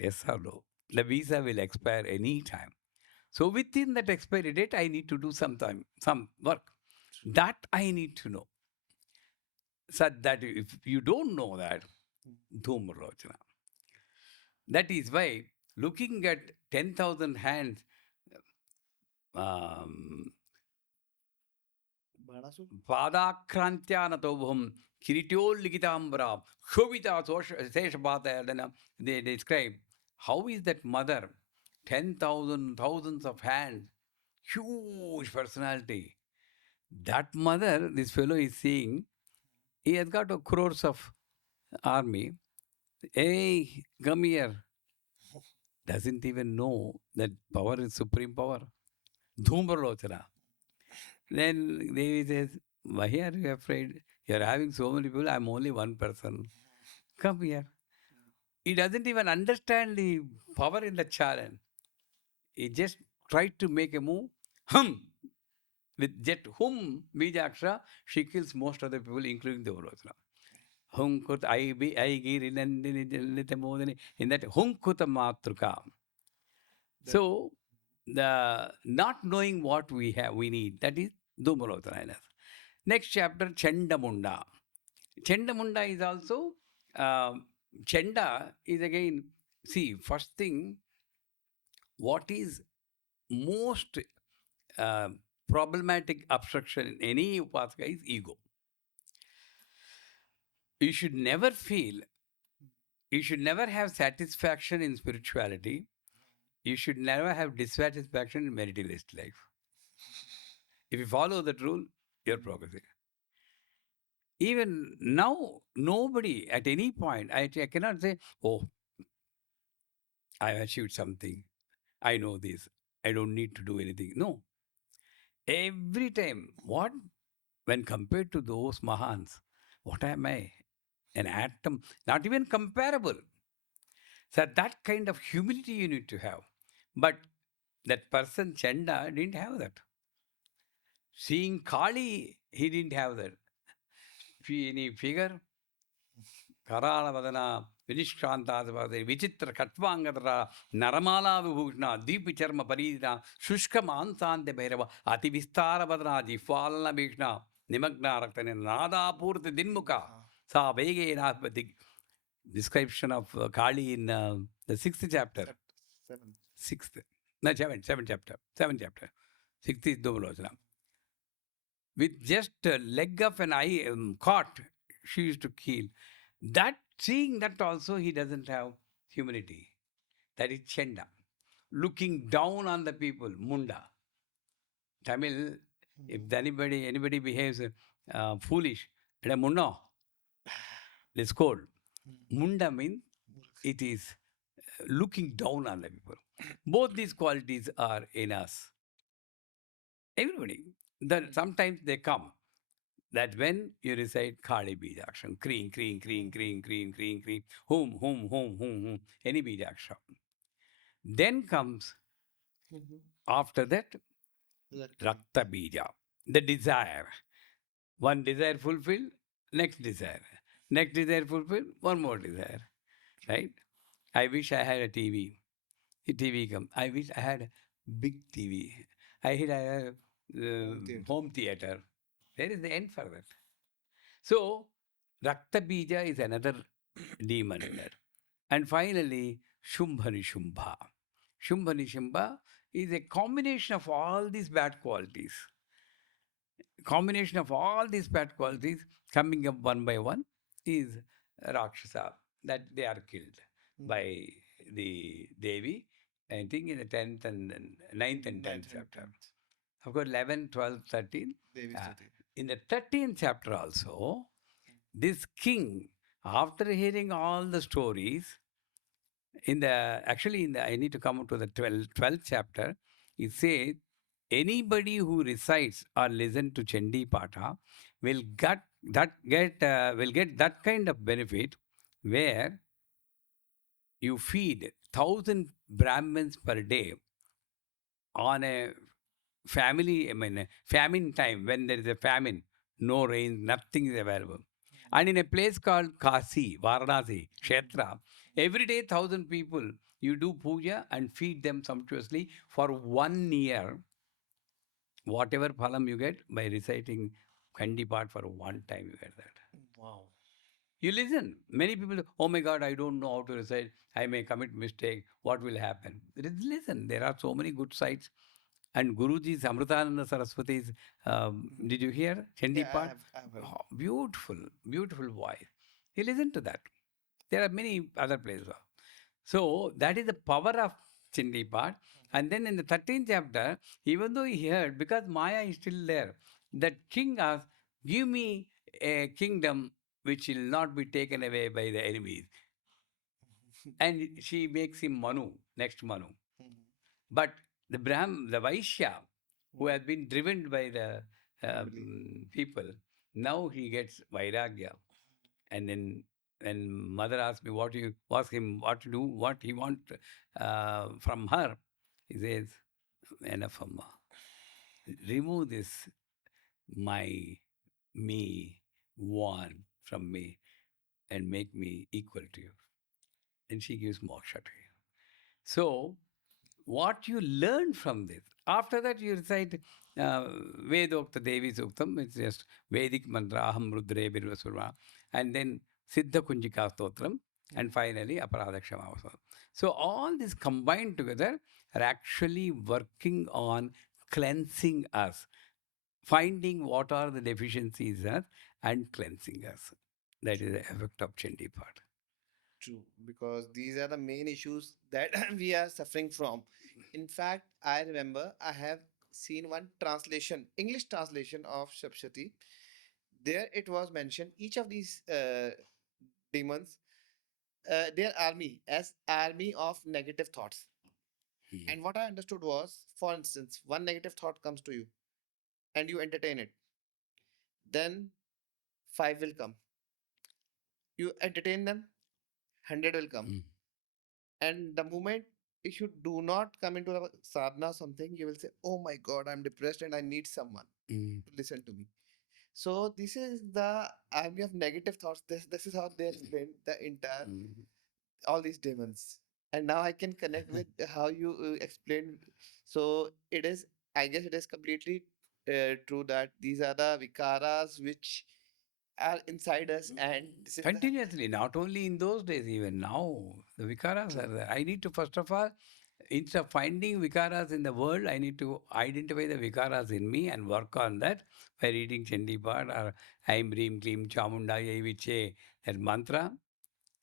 Yes or no? The visa will expire any time. So within that expiry date, I need to do some work. True. That I need to know. So that if you don't know that, Mm. Dhumrochana. That is why looking at 10,000 hands, um, Bhanasur? Padakrantyanatobhum, Kiritollikitambra, Shobita Seshapata, they describe how is that mother, 10,000, thousands of hands, huge personality. That mother, this fellow is seeing, he has got a crores of army. Hey, come here. Doesn't even know that power is supreme power. Dhumbralochana. Then Devi says, why are you afraid? You're having so many people, I'm only one person. Come here. He doesn't even understand the power in the challenge. He just tried to make a move. Hum! With jet hum, Bijakshra, she kills most of the people, including the Varojana. Hunkut I giri nandini jalita modini. In that Hunkuta Matruka. The So the not knowing what we have, we need, that is Dumalotana. Next chapter, Chandamunda. Chandamunda is also, Chanda is again, see, first thing, what is most uh, problematic obstruction in any upasaka is ego. You should never feel, you should never have satisfaction in spirituality. You should never have dissatisfaction in materialist life. If you follow that rule, you're progressing. Even now, nobody at any point, I cannot say, oh, I achieved something. I know this. I don't need to do anything. No. Every time, what? When compared to those Mahans, what am I? An atom, not even comparable. So that kind of humility you need to have. But that person, Chanda, didn't have that. Seeing Kali, he didn't have that. Any figure, Karalavadana, Vinishkantasavade, Vichitra Katvangadra, Naramala Vibhushna, Deepicharma Paridina, Shushka Mansante Bhairava, Ativistara Vadana, Jifalana Bhishna, Nimagna Raktane, Nada Purti Dinmuka, Sa Vege the description of Kali in the sixth chapter. seven. Sixth. No, seventh chapter. Seventh chapter. Sixth is Dumalocana. With just a leg of an eye caught, she used to kill. That seeing that also he doesn't have humility. That is Chenda. Looking down on the people, Munda. Tamil, if anybody behaves foolish, Munda, they scold. Munda means it is looking down on the people. Both these qualities are in us. Everybody. Then sometimes they come. That when you recite Kali Bijaksham, kreen, kreen, kreen, kreen, kreen, kreen, kreen, hum, any Bijaksham. Then comes, after that, Rakta Bija, the desire. One desire fulfilled, next desire. Next desire fulfilled, one more desire. Right? I wish I had a TV. The TV come. I wish I had a big TV. I wish I had a home theater. There is the end for that. So, Rakta Bija is another demon there. And finally, Shumbhani Shumbha. Shumbhani Shumbha is a combination of all these bad qualities. Combination of all these bad qualities coming up one by one is Rakshasa, that they are killed by the Devi, I think in the 10th and 9th and 10th chapter. Of course, 11, 12, 13. In the 13th chapter also, this king, after hearing all the stories, I need to come to the 12th chapter, it says, anybody who recites or listen to Chandi Paath will get that kind of benefit where you feed 1,000 Brahmins per day on a famine time, when there is a famine, no rain, nothing is available. And in a place called Kasi, Varanasi, Kshetra, every day 1,000 people, you do puja and feed them sumptuously for 1 year. Whatever phalam you get by reciting Khandi Paath for one time, you get that. Wow. You listen. Many people say, oh my God, I don't know how to recite. I may commit mistake. What will happen? Listen, there are so many good sites. And Guruji's Amritananda Saraswati's, did you hear? Chandi Paath? I have heard. Oh, beautiful, beautiful voice. He listened to that. There are many other places. So that is the power of Chandi Paath. And then in the 13th chapter, even though he heard, because Maya is still there, that king asked, give me a kingdom which will not be taken away by the enemies. And she makes him Manu, next Manu. But the the Vaishya, who has been driven by the people, now he gets Vairagya. And then when mother asked me what you ask him what to do, what he want from her, he says, enough, Amma. Remove this my, me, one from me. and make me equal to you. And she gives moksha to you. So, what you learn from this, after that you recite uh, Vedokta Devi Suktam, it's just Vedic mantra, Aham Rudre Birvasurva, and then Siddha Kunjika Stotram, and finally Aparadakshama. So, all this combined together are actually working on cleansing us, finding what are the deficiencies are and cleansing us. That is the effect of Chandi Paath. True, because these are the main issues that we are suffering from. In fact, I remember I have seen one translation, English translation of Saptashati. There it was mentioned each of these demons, their army as army of negative thoughts. Hmm. And what I understood was, for instance, one negative thought comes to you and you entertain it, then five will come. You entertain them, 100 will come. Hmm. And the moment if you do not come into the sadhana something, you will say, "Oh my God, I'm depressed and I need someone Hmm. to listen to me." So this is the army of negative thoughts. This is how they explain the entire Hmm. all these demons. And now I can connect with how you explained. So it is, I guess, it is completely true that these are the vikaras which are inside us, and this is the Continuously, not only in those days, even now, the vikaras are true. there. I need to, first of all, instead of finding vikaras in the world, I need to identify the vikaras in me and work on that by reading Chandi Paath or Aim Reem Kleem Chamundaya Viche, that mantra.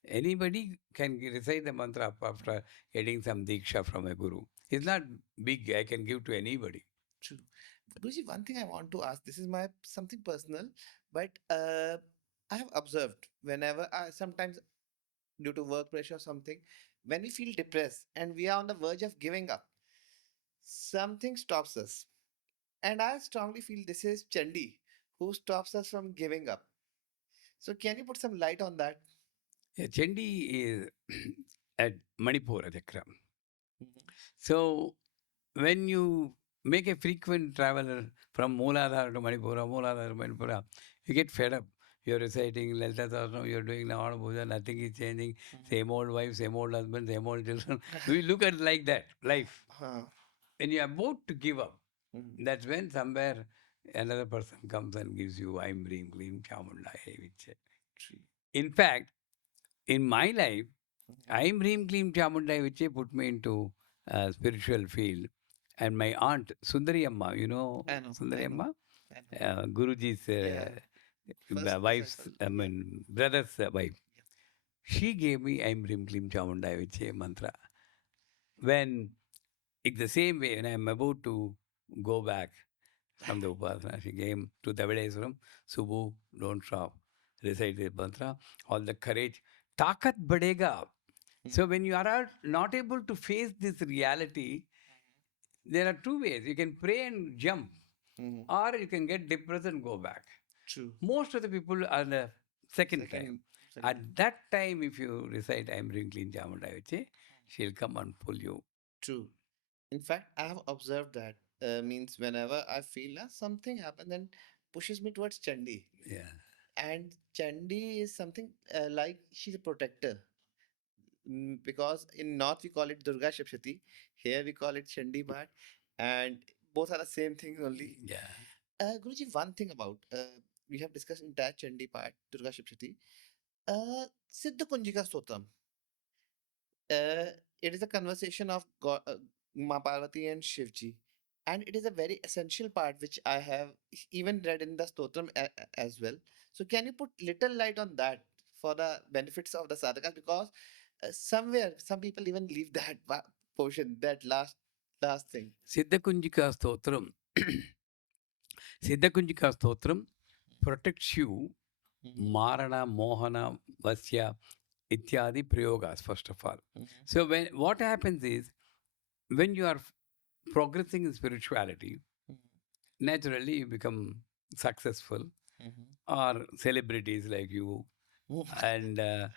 Anybody can recite the mantra after getting some diksha from a guru. It's not big, I can give to anybody. True. Guruji, one thing I want to ask, this is my something personal, but I have observed whenever I sometimes due to work pressure or something, when we feel depressed and we are on the verge of giving up, something stops us. And I strongly feel this is Chandi who stops us from giving up. So can you put some light on that? Yeah, Chandi is at Manipura Chakra. Mhm. So when you make a frequent traveler from Mooladhara to Manipura, you get fed up. You're reciting Lalita Sahasranam, you're doing Navana Puja, nothing is changing. Same old wife, same old husband, same old children. We look at like that, life. Huh. When you're about to give up, Mhm. that's when somewhere another person comes and gives you I'm Reem Gleam Chamundaya Viche. True. In fact, in my life, Mhm. I'm Reem Gleam Chamundaya Viche put me into spiritual field. And my aunt, Sundari Amma, you know I know, I Sundari know, Amma? I know. Guruji's Yeah, first wife's, disciple. I Yeah, mean, brother's wife. yeah. She gave me I'm Rim Klim Chamundaya Viche mantra. When, in the same way, when I'm about to go back from the Upasana, she came to Davideswaram, Subbu, don't stop, recite the mantra, all the courage. Takat badega. So Mhm. when you are not able to face this reality, there are two ways. You can pray and jump, Mhm. or you can get depressed and go back. True. Most of the people are the second time. Second, At second. that time, if you recite I am Ringling Jamundaiviche, she'll come and pull you. True. In fact, I have observed that means whenever I feel something happen, then pushes me towards Chandi. Yeah. And Chandi is something like she's a protector. Because in North we call it Durga Saptashati, here we call it Chandi Paath, and both are the same thing only. Yeah. Guruji, one thing about we have discussed entire Chandi Paath, Durga Saptashati, Siddha Kunjika Stotram. Uh, it is a conversation of God, Ma Parvati and Shivji, and it is a very essential part which I have even read in the Stotram as well. So, can you put little light on that for the benefits of the sadhakas? Because somewhere some people even leave that portion, that last thing. Siddha Kunjika Stotram. Siddha Kunjika Stotram protects you Mhm, Marana, Mohana, Vasya, Ityadi Prayogas, first of all. mhm, So when what happens is when you are progressing in spirituality, naturally you become successful mhm, or celebrities like you mhm. and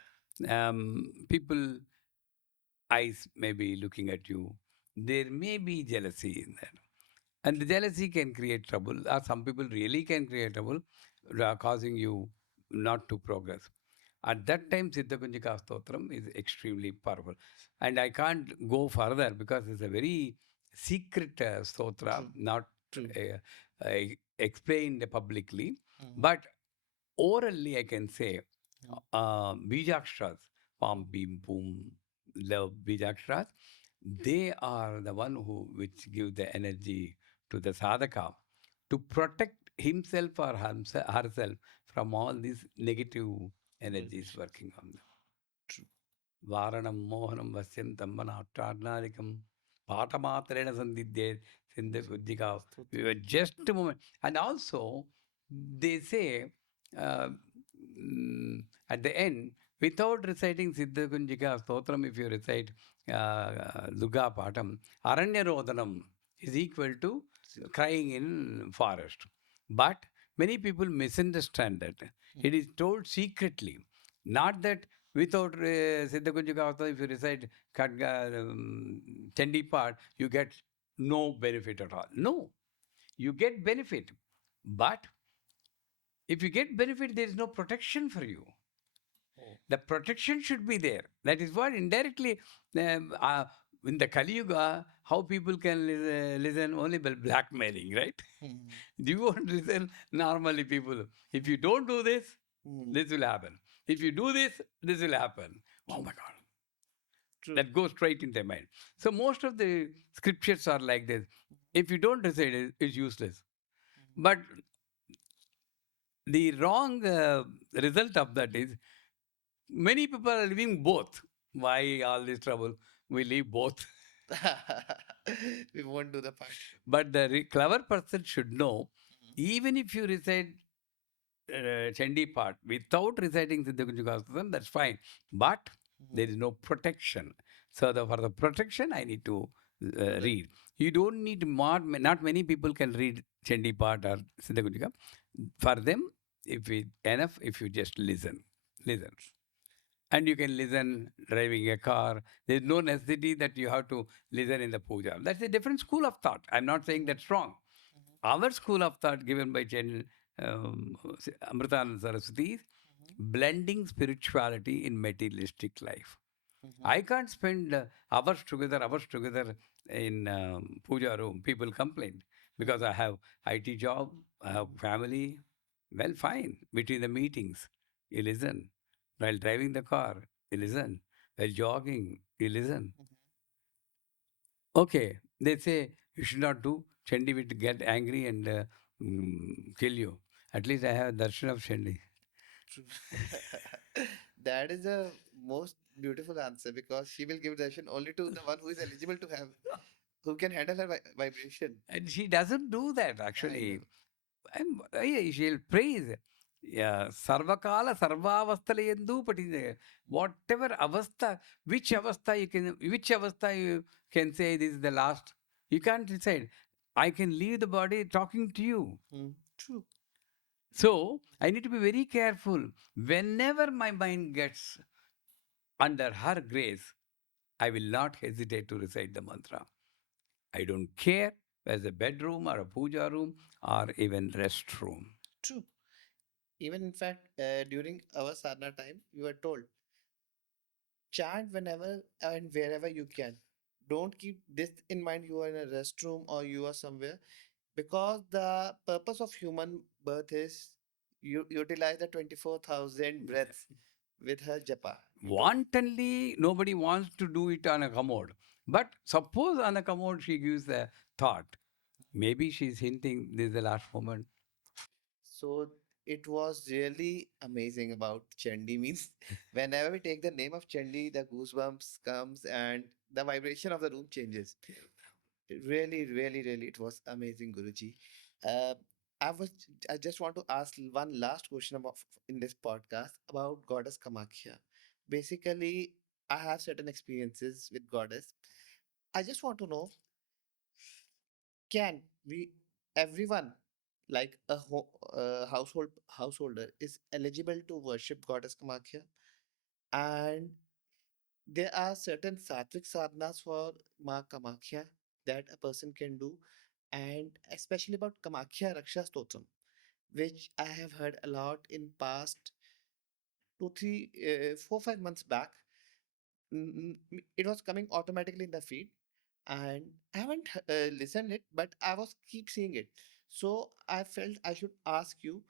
people eyes may be looking at you. There may be jealousy in that. And the jealousy can create trouble, or some people really can create trouble, causing you not to progress. At that time, Siddha Kunjika Stotram is extremely powerful. And I can't go further because it's a very secret stotra, True, not true. explained publicly. Mm, But orally, I can say, mm, Bijakshras, mm, Pam, Bim, Boom, Love, Bijakshras, they are the one who which give the energy to the sadhaka to protect himself or herself from all these negative energies vibrations. working on them. True. Varanam Mohanam Vasyam Tambana Attarnarikam Patamatrena Sandhidye Sindha Kujjika. We were just a moment. And also, they say uh, at the end, without reciting Siddha Kunjika Stotram, if you recite Durga Patam, Aranya Rodhanam is equal to crying in forest. But many people misunderstand that. Mm, It is told secretly. Not that without Siddha Kunjika Stotram, if you recite Chandi Paath, you get no benefit at all. No, you get benefit. But if you get benefit, there is no protection for you. oh. The protection should be there. That is what indirectly, um, uh, in the Kali Yuga, how people can listen only by blackmailing, right? Mm, You won't listen normally, people. If you don't do this, mm, this will happen. If you do this, this will happen. Oh true, my God. true. That goes straight in their mind. So most of the scriptures are like this. If you don't recite it, it's useless. But the wrong result of that is many people are living both. Why all this trouble? We leave both. We won't do the part. But the clever person should know, even if you recite Chandi part without reciting Siddha Kunjukastam, that's fine. But there is no protection. So for the protection, I need to Right. read. You don't need more, not many people can read Chandi part or Siddha Kunjika. For them, if it enough, if you just listen. Listen. And you can listen driving a car. There's no necessity that you have to listen in the puja. That's a different school of thought. I'm not saying Mhm, that's wrong. mhm, Our school of thought given by Amritanand Saraswati is mhm, blending spirituality in materialistic life. mhm, I can't spend hours together in puja room. People complain because mhm, I have IT job, I have mhm, family. Well, fine. Between the meetings, you listen. While driving the car, you listen. While jogging, you listen. mhm. Okay, they say you should not do. Chandi will get angry and kill you. At least I have darshan of Chandi. True. That is the most beautiful answer because she will give darshan only to the one who is eligible to have, who can handle her vibration. And she doesn't do that I know. actually. She'll praise. Yeah, Sarvakala, Sarvavastalayendu, but whatever avastha, which avastha you can say this is the last. You can't decide. I can leave the body talking to you. Mm, true. So I need to be very careful. Whenever my mind gets under her grace, I will not hesitate to recite the mantra. I don't care whether a bedroom or a puja room or even restroom. True. Even in fact, during our sadhana time, we were told chant whenever and wherever you can. Don't keep this in mind you are in a restroom or you are somewhere because the purpose of human birth is you utilize the 24,000 breaths with her japa. You don't. Wantonly, nobody wants to do it on a commode. But suppose on a commode she gives a thought. Maybe she's hinting this is the last moment. So it was really amazing about Chandi means whenever we take the name of Chandi, the goosebumps comes and the vibration of the room changes. Really, really, really, it was amazing, Guruji. Uh, I was, I just want to ask one last question about in this podcast about Goddess Kamakhya. Basically, I have certain experiences with Goddess. I just want to know, can we, everyone, like a householder, is eligible to worship Goddess Kamakhya? And there are certain sattvic sadhanas for Maa Kamakhya that a person can do, and especially about Kamakhya Raksha Stotram, which I have heard a lot in past two, three, 4, 5 months back. It was coming automatically in the feed, and I haven't listened it, but I was keep seeing it. So I felt I should ask you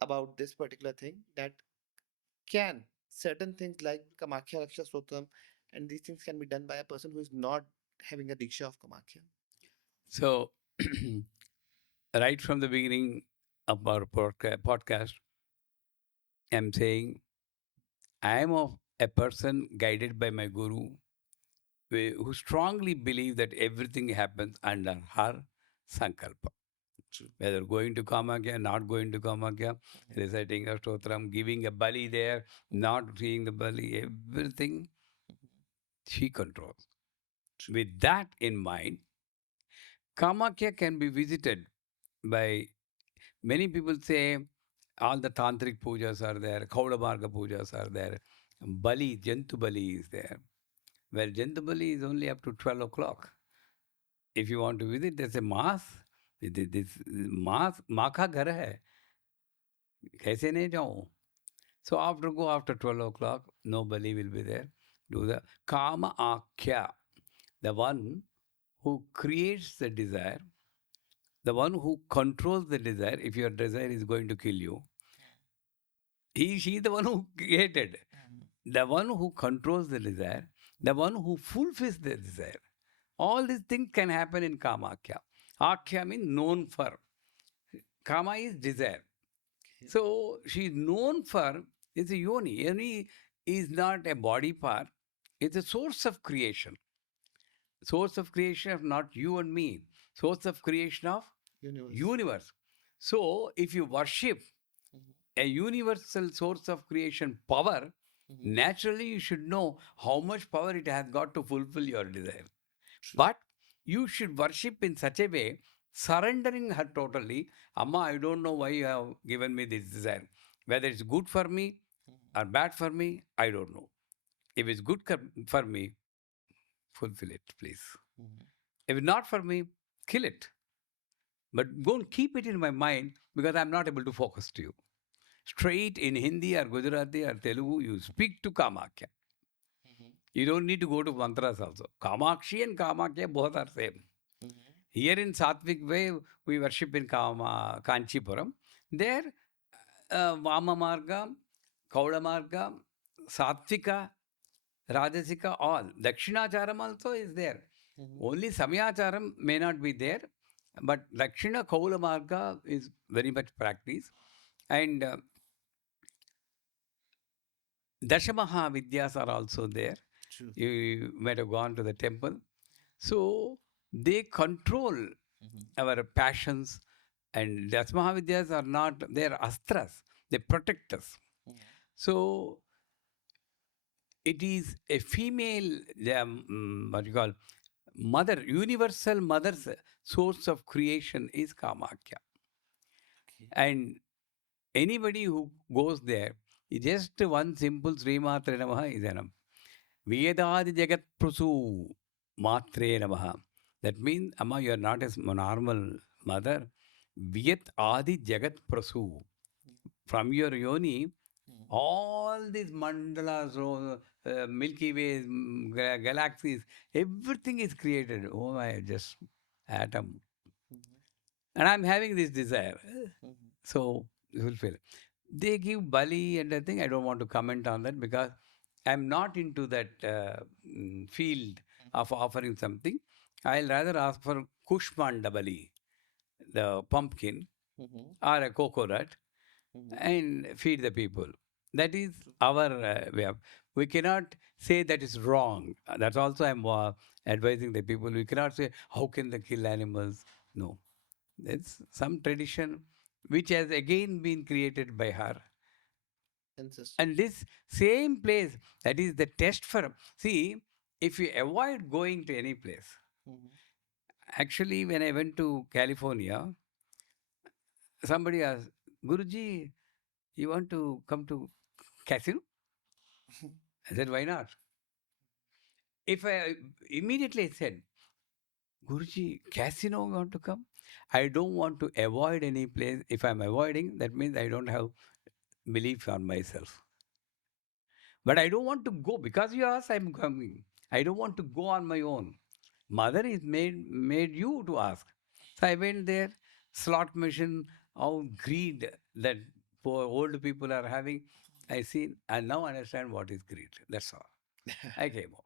about this particular thing, that can certain things like Kamakhya Raksha Stotram and these things can be done by a person who is not having a Diksha of Kamakhya. So, right from the beginning of our podcast, I'm saying I am a person guided by my guru who strongly believe that everything happens under her sankalpa. True. Whether going to Kamakhya, not going to Kamakhya, reciting a stotram, giving a bali there, not seeing the bali, everything she controls. True. With that in mind, Kamakhya can be visited by many people. Say all the tantric pujas are there, Kaudamarga pujas are there, Bali, Jantu Bali is there. Well, Jantu Bali is only up to 12 o'clock. If you want to visit, there's a mass. This mass, माँ का घर है, कैसे नहीं जाऊँ? So after go after 12 o'clock, nobody will be there. Do the Kama Akhya, the one who creates the desire, the one who controls the desire. If your desire is going to kill you, she the one who created, the one who controls the desire, the one who fulfills the desire. All these things can happen in Kamakhya. Akhya means known for. Kama is desire. Okay. So she is known for is a yoni. Yoni is not a body part. It's a source of creation. Source of creation of not you and me. Source of creation of Universe. universe. So if you worship Mhm. a universal source of creation power, Mhm. naturally you should know how much power it has got to fulfill your desire. True. But you should worship in such a way, surrendering her totally. Amma, I don't know why you have given me this desire. Whether it's good for me or bad for me, I don't know. If it's good for me, fulfill it, please. Mhm. If it's not for me, kill it. But don't keep it in my mind because I'm not able to focus to you. Straight in Hindi or Gujarati or Telugu, you speak to Kamakhya. Mhm. You don't need to go to mantras also. Kamakshi and Kamakhya both are same. Mhm. Here in Sattvic way, we worship in Kanchipuram. There, Vama Marga, Kauda Marga, Sattvika, Rajasika, all. Dakshinacharam also is there. Mhm. Only Samyacharam may not be there, but Dakshina Kaula Marga is very much practiced. And Dashamaha Vidyas are also there. True. You might have gone to the temple. So they control Mhm. our passions, and Dasmahavidyas are not, they are astras, they protect us. Mhm. So it is a female, what you call, mother, universal mother's source of creation is Kamakhya. Okay. And anybody who goes there, just one simple Sri Matre Namaha is enough. Vedadi Jagat Prasu Matre Namaha. That means, Amma, you are not a normal mother. Vyat Adi Jagat Prasu. From your yoni, Mhm. all these mandalas, Milky Ways, galaxies, everything is created. Oh my, just atom. Mhm. And I'm having this desire. Mhm. So, fulfill. They give Bali and I think I don't want to comment on that because I'm not into that field of offering something. I'll rather ask for Kushmanda Bali, the pumpkin, Mhm. or a coconut, Mhm. and feed the people. That is True. our way of. We cannot say that is wrong. That's also I'm advising the people. We cannot say how can they kill animals. No, it's some tradition which has again been created by her. Ancestors. And this same place, that is the test for. See, if you avoid going to any place, Mhm. actually, when I went to California, somebody asked, Guruji, you want to come to casino? I said, why not? If I immediately said, Guruji, casino want to come? I don't want to avoid any place. If I'm avoiding, that means I don't have belief on myself. But I don't want to go because you asked. I'm coming. I don't want to go on my own. Mother is made you to ask. So I went there. Slot machine. How greed that poor old people are having. I see and now understand what is greed. That's all. I came out.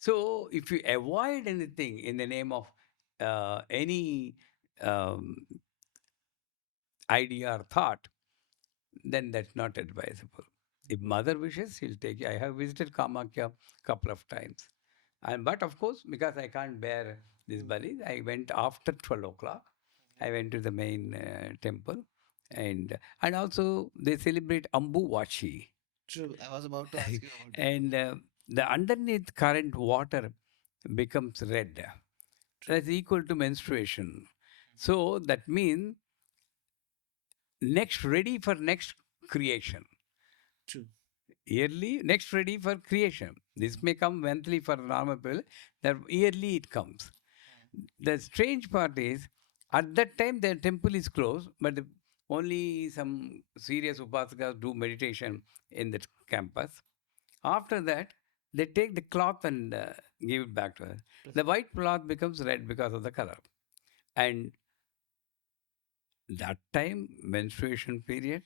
So if you avoid anything in the name of any um, idea or thought, then that's not advisable. If mother wishes, she'll take you. I have visited Kamakhya couple of times. And but of course, because I can't bear this bali, I went after 12 o'clock. I went to the main temple. And also they celebrate Ambu Vachi. True. I was about to ask you about it. And the underneath current water becomes red. True. That's equal to menstruation. So that means next ready for next creation. True. Yearly, next ready for creation. This may come monthly for normal people, that yearly it comes. The strange part is, at that time the temple is closed, but only some serious upasakas do meditation in the campus. After that, they take the cloth and give it back to her. The white cloth becomes red because of the color. And that time, menstruation period,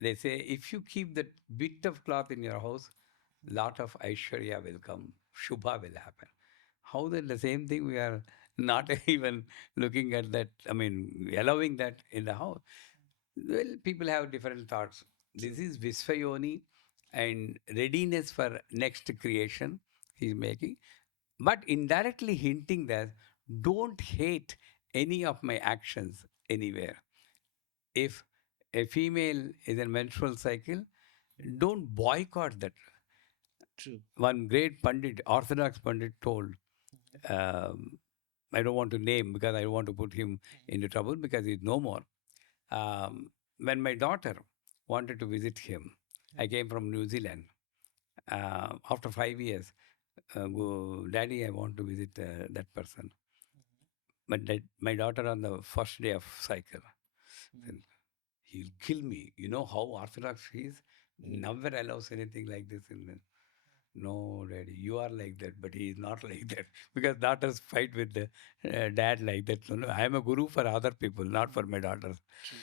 they say if you keep that bit of cloth in your house, lot of Aishwarya will come, Shubha will happen. How that the same thing we are not even looking at that, I mean, allowing that in the house. Well, people have different thoughts. This True. is Visvayoni and readiness for next creation he's making, but indirectly hinting that don't hate any of my actions anywhere. If a female is in menstrual cycle, don't boycott that. True. One great Pandit, Orthodox Pandit, told, um, I don't want to name because I don't want to put him into trouble because he's no more. When my daughter wanted to visit him, I came from New Zealand. After 5 years, Daddy, I want to visit that person. But my daughter on the first day of cycle, said, he'll kill me. You know how orthodox he is? Never allows anything like this in the no, daddy, you are like that, but he is not like that. Because daughters fight with the dad like that. No, no, I am a guru for other people, not for my daughters. True.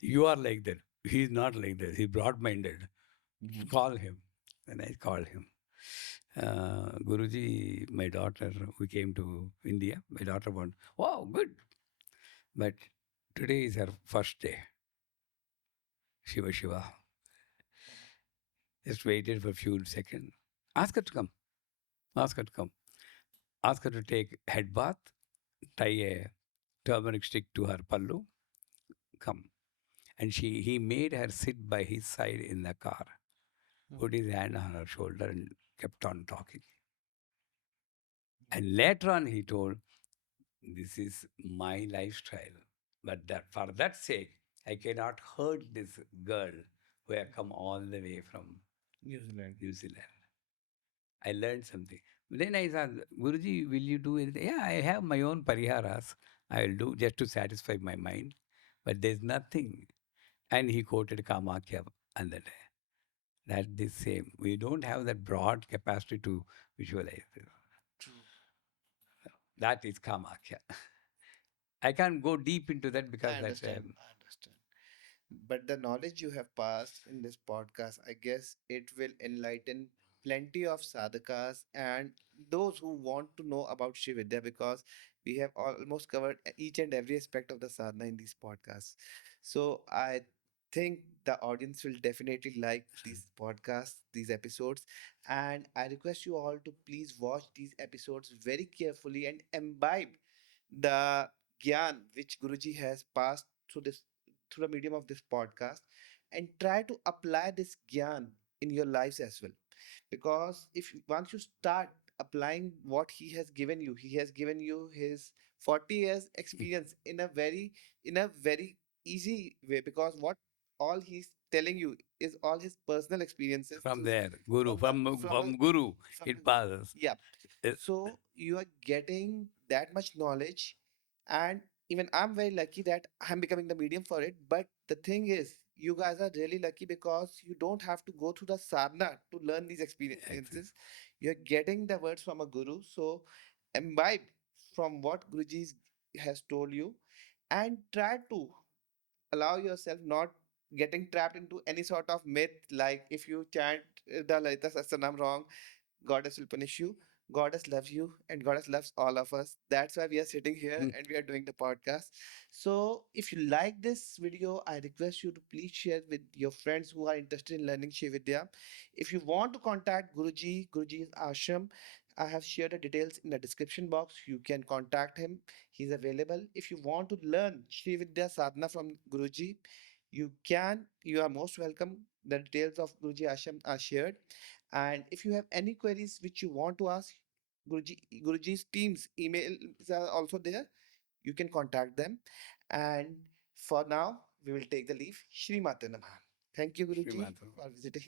You are like that. He is not like that. He's broad minded. Mhm. Call him. And I called him. Guruji, my daughter, we came to India. My daughter went, wow, good. But today is her first day. Shiva Shiva. Just waited for a few seconds. Ask her to come. Ask her to come. Ask her to take head bath, tie a turmeric stick to her pallu, come. And he made her sit by his side in the car, put his hand on her shoulder and kept on talking. And later on he told, this is my lifestyle. But that for that sake, I cannot hurt this girl who have come all the way from New Zealand. New Zealand. I learned something. Then I said, Guruji, will you do anything? Yeah, I have my own pariharas. I will do just to satisfy my mind. But there's nothing. And he quoted Kamakhya on that. That's the same. We don't have that broad capacity to visualize it. True. That is Kamakhya. I can't go deep into that I because that understand. I understand. But the knowledge you have passed in this podcast, I guess it will enlighten plenty of sadhakas and those who want to know about Shiv Vidya, because we have almost covered each and every aspect of the sadhana in these podcasts. So I think the audience will definitely like these podcasts, these episodes. And I request you all to please watch these episodes very carefully and imbibe the gyan which Guruji has passed through the medium of this podcast, and try to apply this gyan in your lives as well. Because once you start applying what he has given you his 40 years experience in a very easy way, because what all he's telling you is all his personal experiences from through there, Guru, from the from Guru, from the it guru. passes. Yeah, Uh, so you are getting that much knowledge, and even I'm very lucky that I'm becoming the medium for it. But the thing is, you guys are really lucky because you don't have to go through the sadhana to learn these Exactly. experiences. You're getting the words from a guru. So imbibe from what Guruji has told you and try to allow yourself not getting trapped into any sort of myth like if you chant the Lalita Sahasranam wrong, Goddess will punish you. Goddess loves you and Goddess loves all of us. That's why we are sitting here and we are doing the podcast. So, if you like this video, I request you to please share with your friends who are interested in learning Shiv Vidya. If you want to contact Guruji, Guruji's ashram, I have shared the details in the description box. You can contact him. He's available. If you want to learn Shri Vidya Sadhana from Guruji, you can. You are most welcome. The details of Guruji ashram are shared. And if you have any queries which you want to ask, Guruji's team's emails are also there. You can contact them. And for now, we will take the leave. Shri Mate Namaha. Thank you, Guruji, Srimad. for visiting.